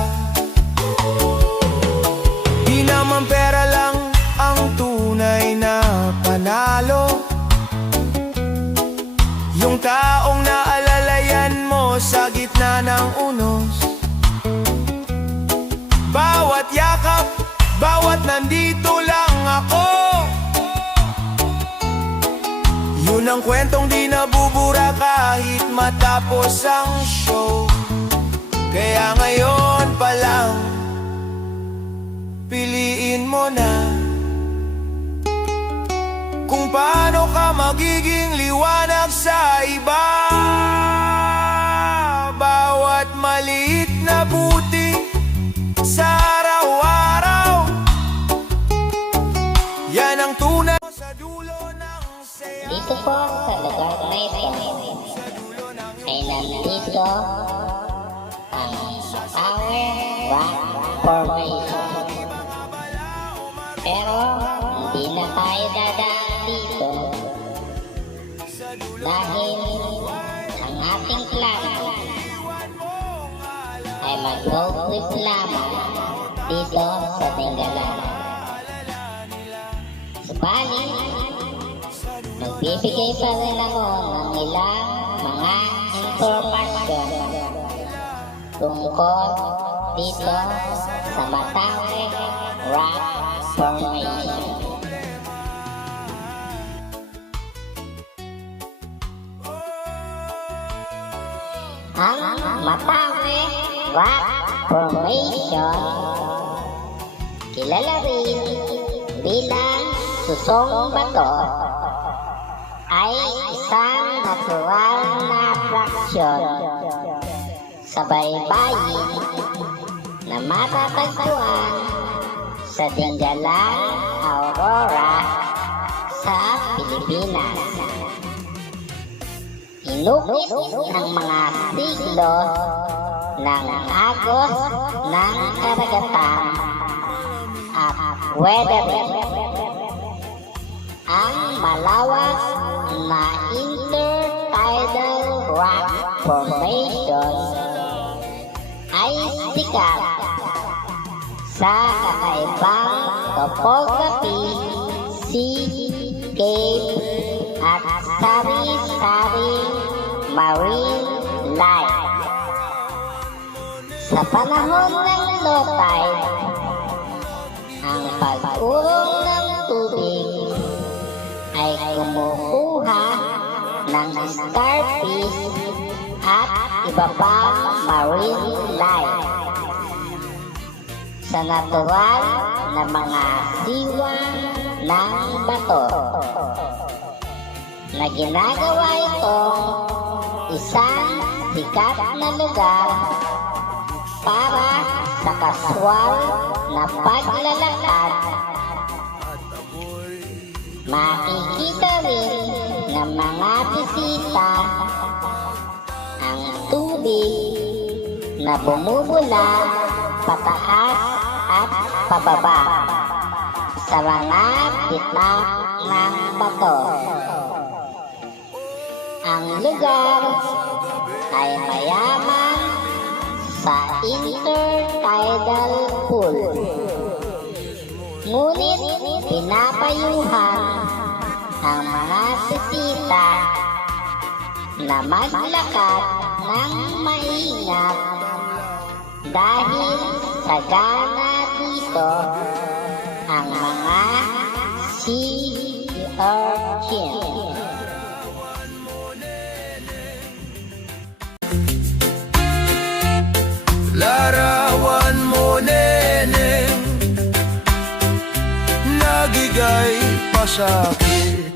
Di naman pera lang ang tunay na panalo, yung taong naalalayan mo sa gitna ng unos. Bawat yakap, bawat nandito lang ako, yun ang kwentong di nabubura kahit matapos ang show. Kaya ngayon pa lang, piliin mo na kung paano ka magiging liwanag sa iba. Bawat maliit na buti sa araw-araw, yan ang po sa lugar na ito ay nandito ang Tower Rock Formation. Pero hindi na tayo dadaan dito dahil ang ating plano ay mag-road trip lamang dito sa Tinggalan. Subalit, magbibigay pa rin ako ng ilang mga impormasyon tungkol dito sa Matawe Rock Formation. Ang Matawe Rock Formation, kilala rin bilang Susong Bato, ay isang natural na atraksyon sa baybayin na matatagpuan sa Dingalan, Aurora sa Pilipinas. Inukit ng mga siglo ng agos ng karagatan at weathering ang malawak na intertidal rock formation ay sikat sa kakaibang topography, seascape at sari-saring marine life. Sa panahon ng low tide, ang pag-urong ng tubig ay kumukuha ng starfish at iba pang marine life sa natural na mga siwang ng bato na ginagawa itong isang sikat na lugar para sa kaswal na paglalakad. Makikita rin ng mga bisita ang tubig na bumubula pataas at pababa sa mga bitak ng bato. Ang lugar ay mayaman sa intertidal pool. Ngunit pinapayuhan ang mga bisita na maglakad ng maingat dahil sagana dito ang mga sea urchin. Larawan mo, neneng, nagigay pasakit.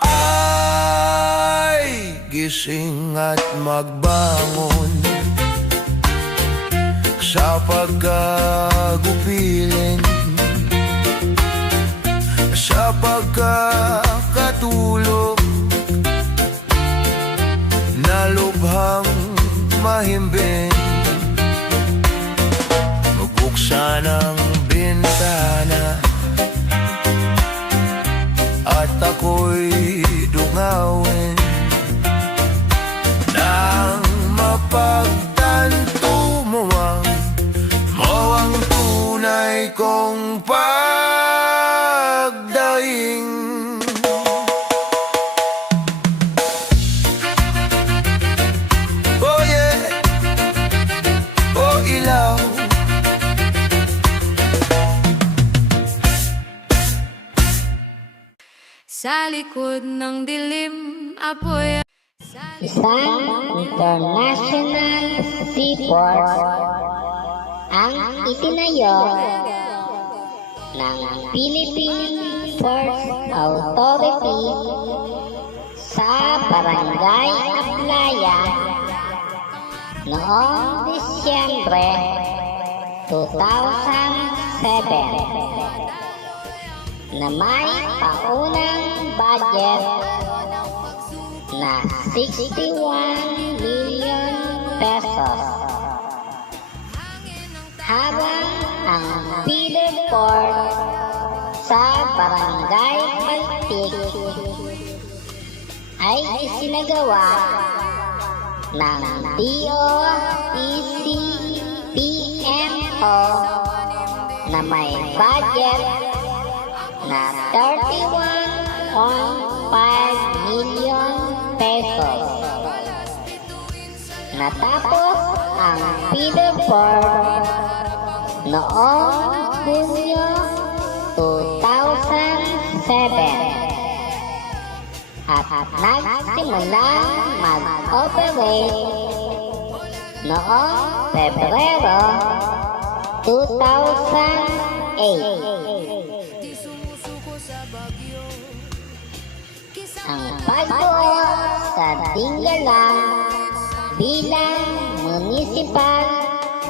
Ay, gising at magbangon sa pagkagupilin, sa pagkakatulog na lubhang mahimbing. Magbuksan ang bintana at ako'y dungawin nang mapagtanto mo ang tunay kong pagdaing. Oh yeah, oh ilaw, Sa likod ng dilim, apoy. Isang international seaport ang itinayo ng Philippine Ports Authority sa Barangay Aplaya noong Disyembre 2007 na may paunang budget na 61 million pesos. Habang ang billboard sa Barangay Baltic ay isinagawa ng DOTC-PMO na may budget na 31.5 million pesos. Natapos ang billboard noong Hunyo 2007 at nagsimula mag-operate noong Pebrero 2008. Ang pagbuo sa Dingalan bilang municipal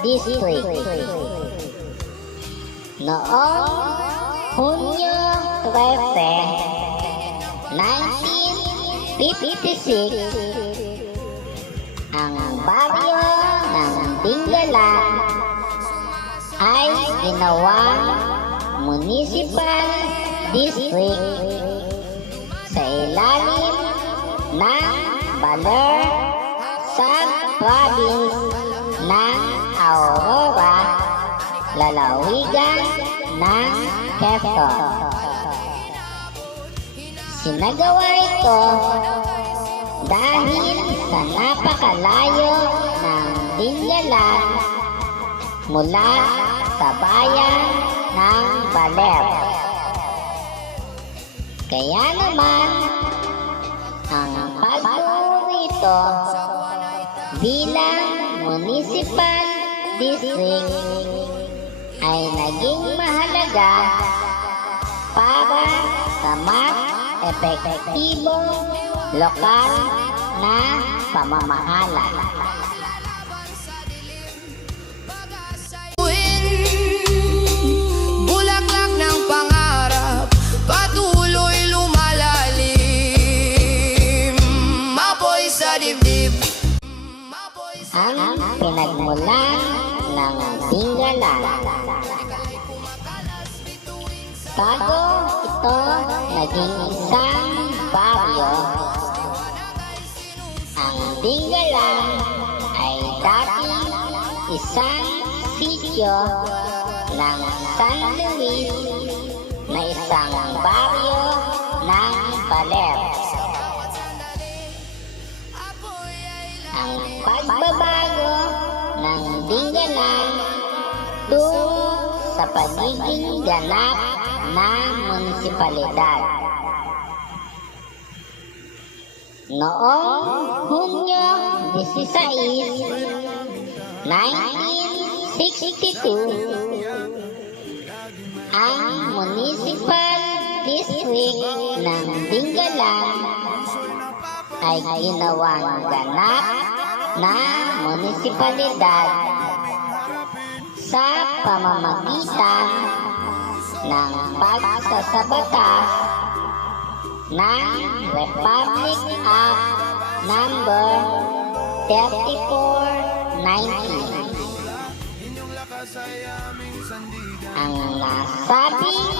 district noong Hunyo 13, 1956, ang baryo ng Dingalan ay ginawang municipal district sa ilalim ng Baler Sub-Province ng Aurora, lalawigan ng Quezon. Sinagawa ito dahil sa napakalayo ng Dingalan mula sa bayan ng Baler. Kaya naman, ang pagbuo rito bilang municipal district ay naging mahalaga para sa mas epektibong lokal na pamamahala. Bulaklak ng pangarap, patuloy lumalalim. Apoy sa dibdib. Ang pinagmulan ng Dingalan. Bago ito naging isang baryo, ang Dingalan ay dati isang sitio ng San Luis na isang baryo ng Baler. Ang pagbabago ng Dingalan tungo sa pagiging ganap na munisipalidad. Noong Hunyo 16, 1962, ang municipal district ng Dingalan ay ginawang ganap na munisipalidad sa pamamagitan ng pagsasabatas ng Republic Act Number 3490. Ang nasabing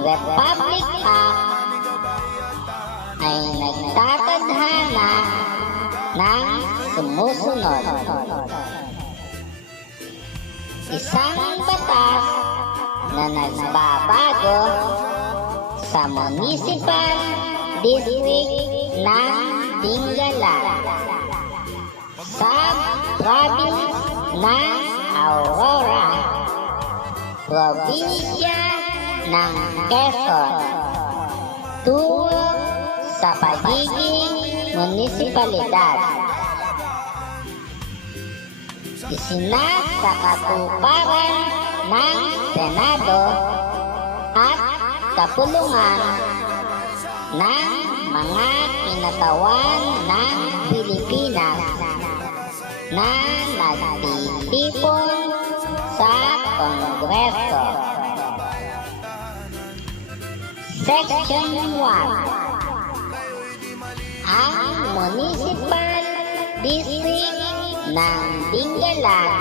Republic Act ay nagtatadhana ng sumusunod. Isang batas na nagbabago sa municipal district ng Dingalan sa province ng Aurora, probinsya ng Quezon, tungo sa pagiging munisipalidad. Isinasakatuparan ng Senado at kapulungan ng mga kinatawan ng Pilipinas na nagtitipon sa Kongreso. Section 1. ang municipal district ng Dingalan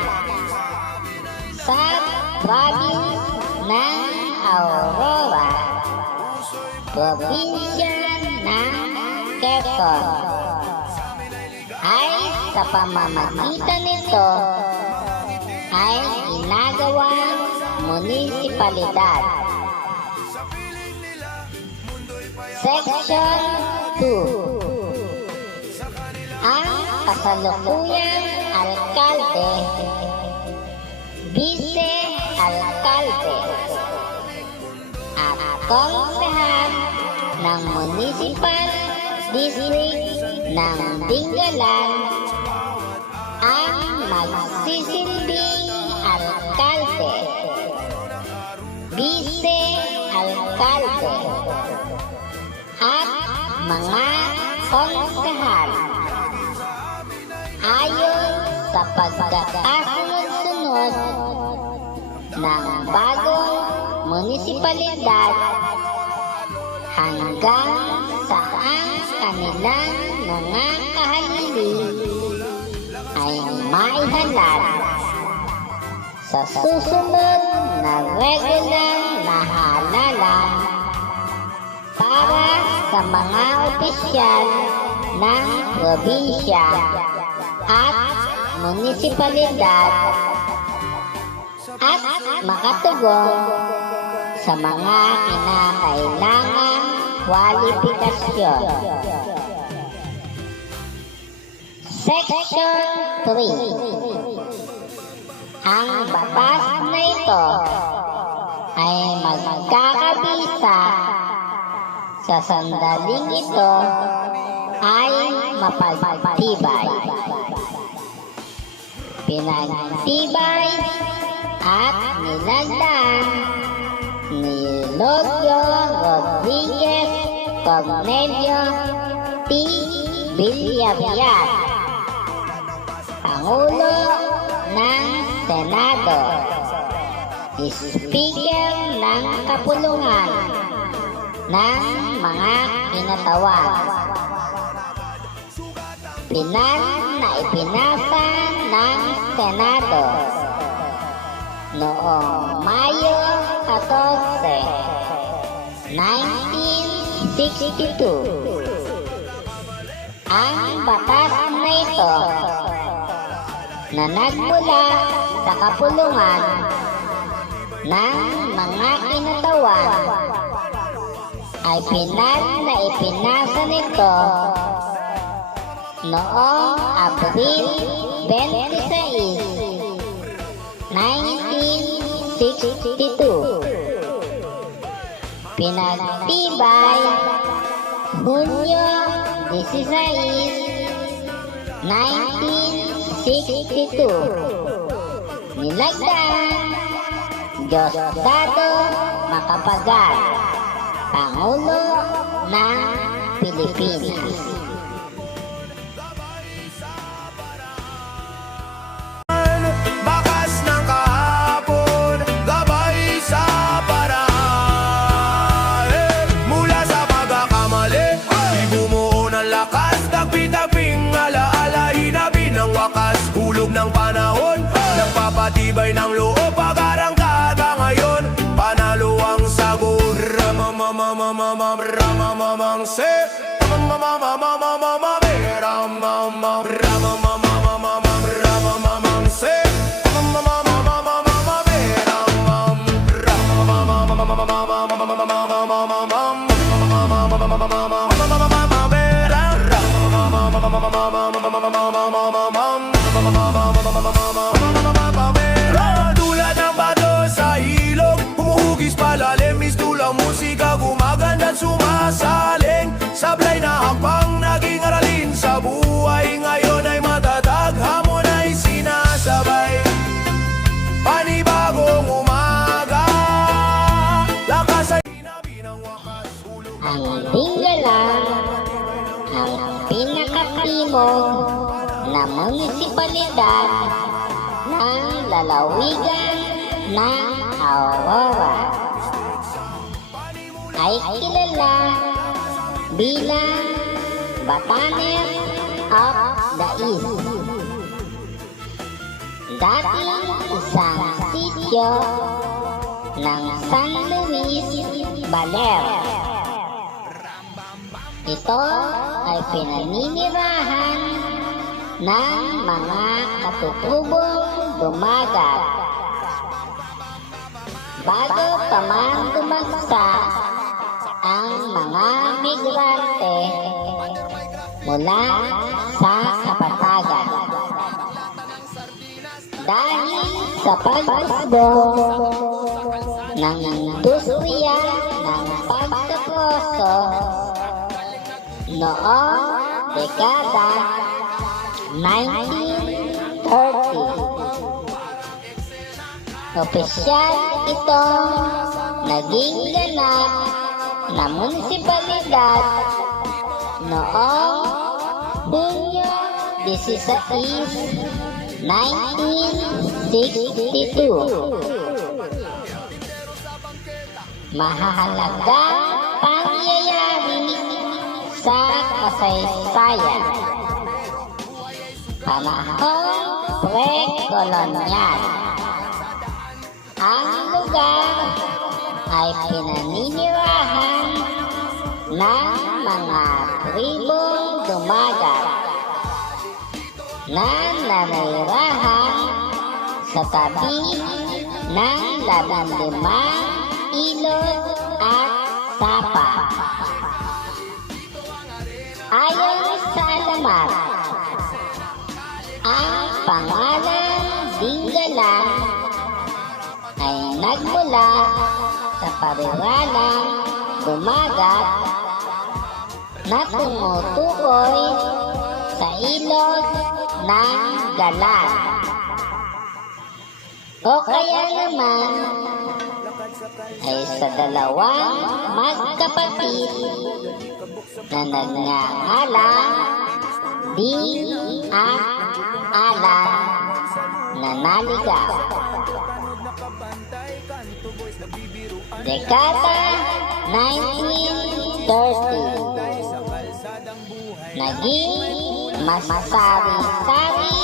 sa province ng Aurora, probinsya ng Quezon, ay sa pamamagitan nito ay ginagawang munisipalidad. Section 2. Ang kasalukuyang alkalde, vice-alkalde, at konsehal ng municipal district ng Dingalan ang magsisilbing alkalde, vice-alkalde, at mga konsehal ayon sa pagkakasunod-sunod ng bagong munisipalidad hanggang sa ang kanilang mga kahalili ay maihalal sa susunod na regular na halalan para sa mga opisyal ng probinsya at munisipalidad at makatugon sa mga kinakailangang kwalifikasyon. Section 3. Ang batas na ito ay magkakabisa sa sandaling ito ay mapagtibay, pinagtibay at nilagdaan ni Logio Rodriguez Cornelio T. Villarreal, Pangulo ng Senado, Speaker ng Kapulungan ng mga kinatawan. Ipinasa ng Senado noong Mayo 14, 1962. Ang batas na ito na nagmula sa kapulungan ng mga kinatawan ay ipinasa nito noong Abril 26, 1962. Pinagtibay Hunyo 16, 1962. Nilagdaan Diosdado Macapagal, Pangulo ng Pilipinas. Bakas ng kahapon, gabay sa paraan. Mula sa pagkakamali, di bumuo ng lakas. Tagpi-taping alaala, hinabi ng wakas. Hulog ng panahon, nagpapatibay ng loob. Pag-arangkada ngayon, panalo ang sagot. Ramamamamamamamamamamamamse tulad ng bato sa ilog, humuhugis palalim, mistulang musika, gumaganda at sumasaling. Sablay na hakbang, naging aralin sa buhay. Ngayon ay matatag, hamon ay sinasabay. Panibagong umaga, lakas ay hinabi ng wakas. Ang Dingalan ang pinakatimog na munisipalidad ng lalawigan ng Aurora ay kilala bilang Batanes of the East. Dating isang sityo ng San Luis, Baler. Ito ay pinaninirahan ng mga katutubong dumagat. Bago pa man dumagsa ang mga migrante mula sa kapatagan. Dahil sa pag-usbong ng industriya ng pagkaproso noong dekada 1930. Opisyal itong naging ganap na munisipalidad noong Hunyo 16, 1962. Mahahalagang pangyayari sa kasaysayan. Panahong pre-kolonyal. Ang lugar ay pinaninirahan ng mga tribong dumagat na nanirahan sa tabi ng 15 ilog at sapa. Ayon sa alamat, ang pangalan Dingalan ay nagmula sa pariwalang dumagat na tumutukoy sa ilog ng Galan. O kaya naman ay sa dalawang magkapatid na nagngangalang Di at Alan na naligaw. Dekada 1930. Naging mas sari-sari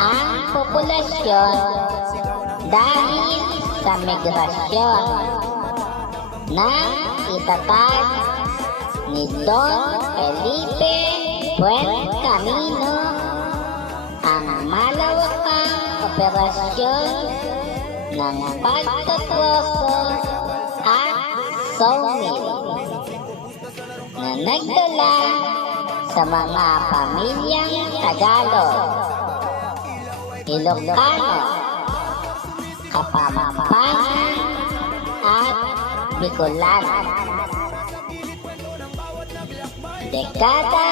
ang populasyon dahil sa migrasyon na itatag ni Don Felipe Buencamino ang malawakang operasyon ng pagtatroso at sawmill na nagdala sa mga pamilyang Tagalog, Ilocano, Kapampangan at Bicolano. Dekada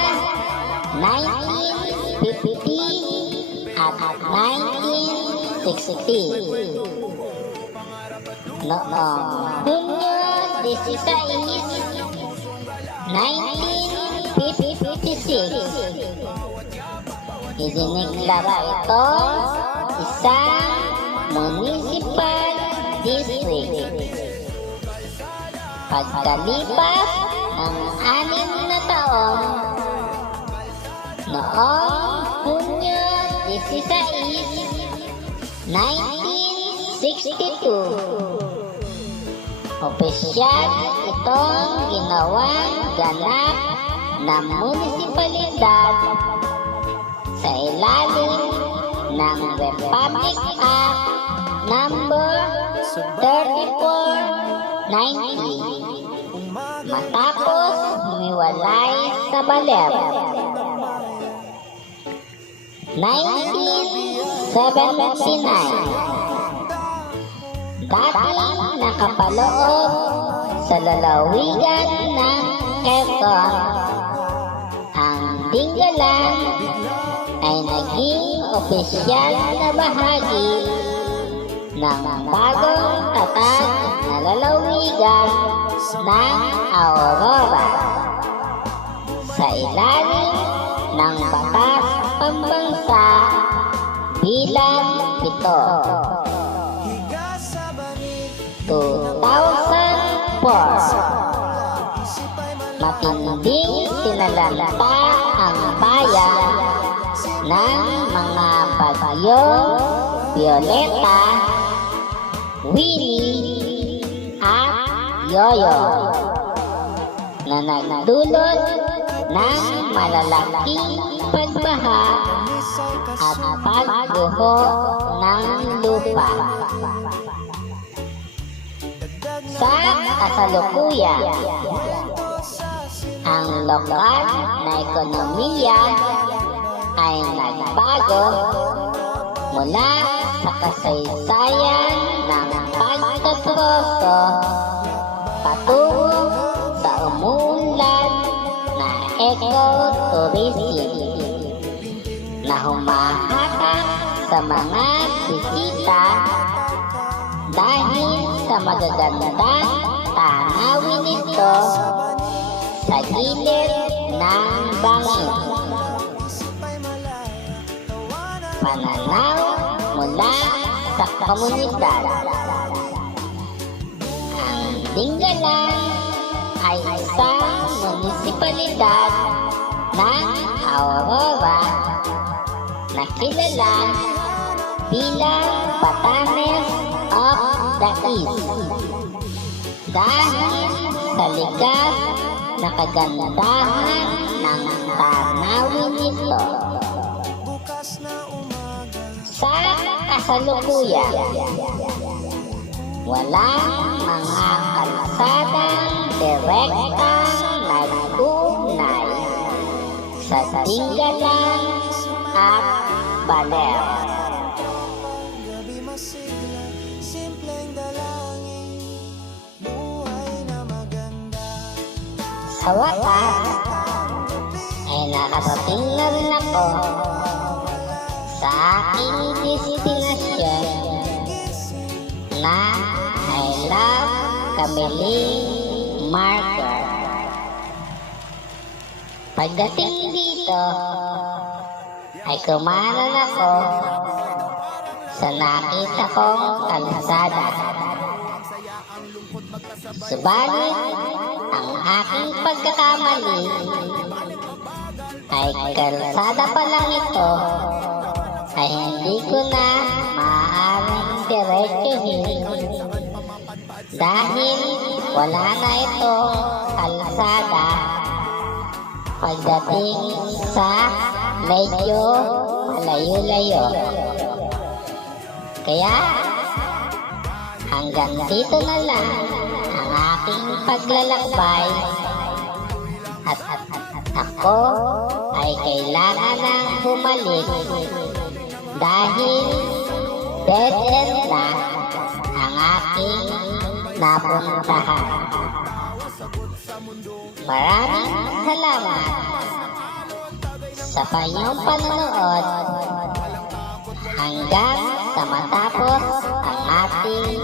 1950 at 1960. Noong Hunyo 16, 1956, idineklara ito isang municipal district. Pagkalipas ng 6 na taon, noong Hunyo 16, 1962, opisyal itong ginawang ganap na munisipalidad sa ilalim ng Republic Act number 3490 matapos humiwalay sa Baler. 1979, dating nakapaloob sa lalawigan ng Quezon, ang Dingalan ay naging opisyal na bahagi ng bagong tatag na lalawigan ng Aurora sa ilalim ng Batas Pambansa bilang 7, 2004. Matinding sinalanta ng mga bagyong Violeta, Winnie, at Yoyo na nagdulot ng malalaking pagbaha at pagguho ng lupa. Sa kasalukuyan, ang lokal na ekonomiya ay nagbago mula sa kasaysayan ng pagkatroso patungo sa umuunlad na ecotourism na humahatak sa mga bisita dahil sa magagandang tanawin nito sa gilid ng bangin. Pananaw mula sa komunidad. Ang Dingalan ay isang munisipalidad ng Aurora na kilala bilang Batanes of the East dahil sa likas na kagandahan ng tanawin nito. Sa kasalukuyan, walang mga kalsadang direktang nag-ugnay sa Dingalan at Baler. Sa wakas, ay nakarating na rin ako sa aking destinasyon na I Love Cameling Marker. Pagdating dito, ay kumanan ako sa nakita kong kalsada. Subalit, ang aking pagkakamali ay kalsada pa lang ito ay hindi ko na maaaring diretsuhin dahil wala na itong kalsada pagdating sa medyo malayo-layo. Kaya hanggang dito na lang ang aking paglalakbay at ako ay kailangan ng bumalik dahil dead end na ang aking napuntahan. Maraming salamat sa inyong panonood hanggang sa matapos ang ating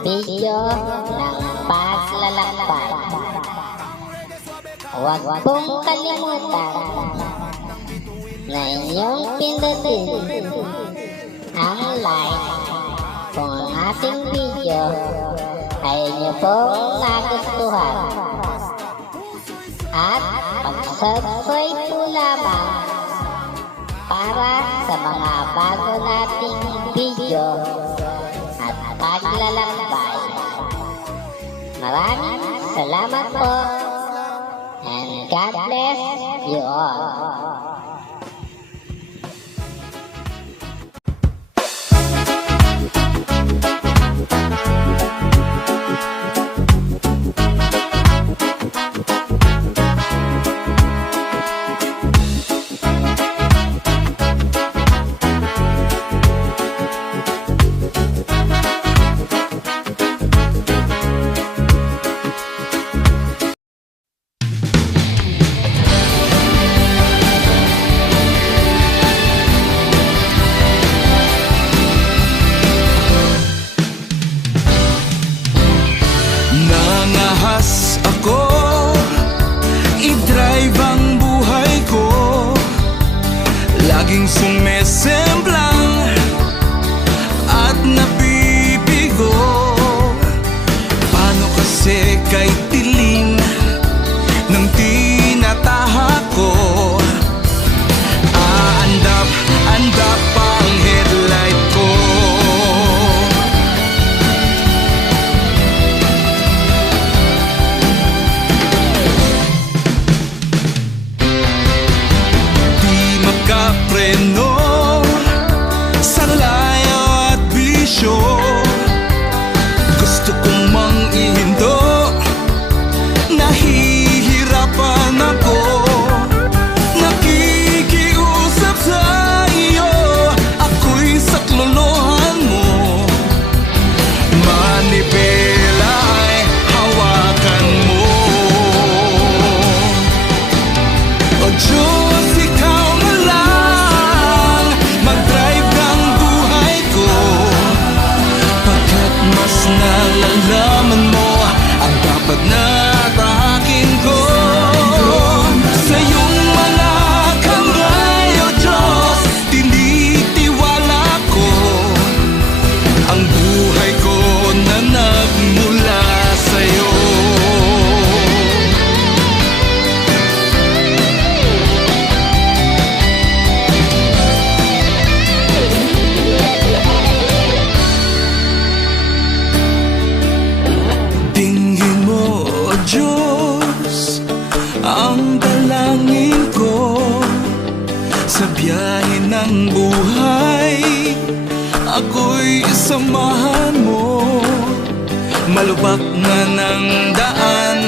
video ng paglalakbay. Huwag pong kalimutan na inyong pindutin ang like kung ang ating video ay inyo pong nagustuhan. At mag-subscribe po lamang para sa mga bago nating video at paglalakbay. Maraming salamat po and God bless you all. ng buhay, ako'y samahan mo. Malubak na ng daan,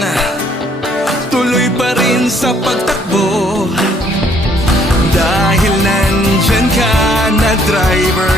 tuloy pa rin sa pagtakbo. Dahil nandyan ka na driver,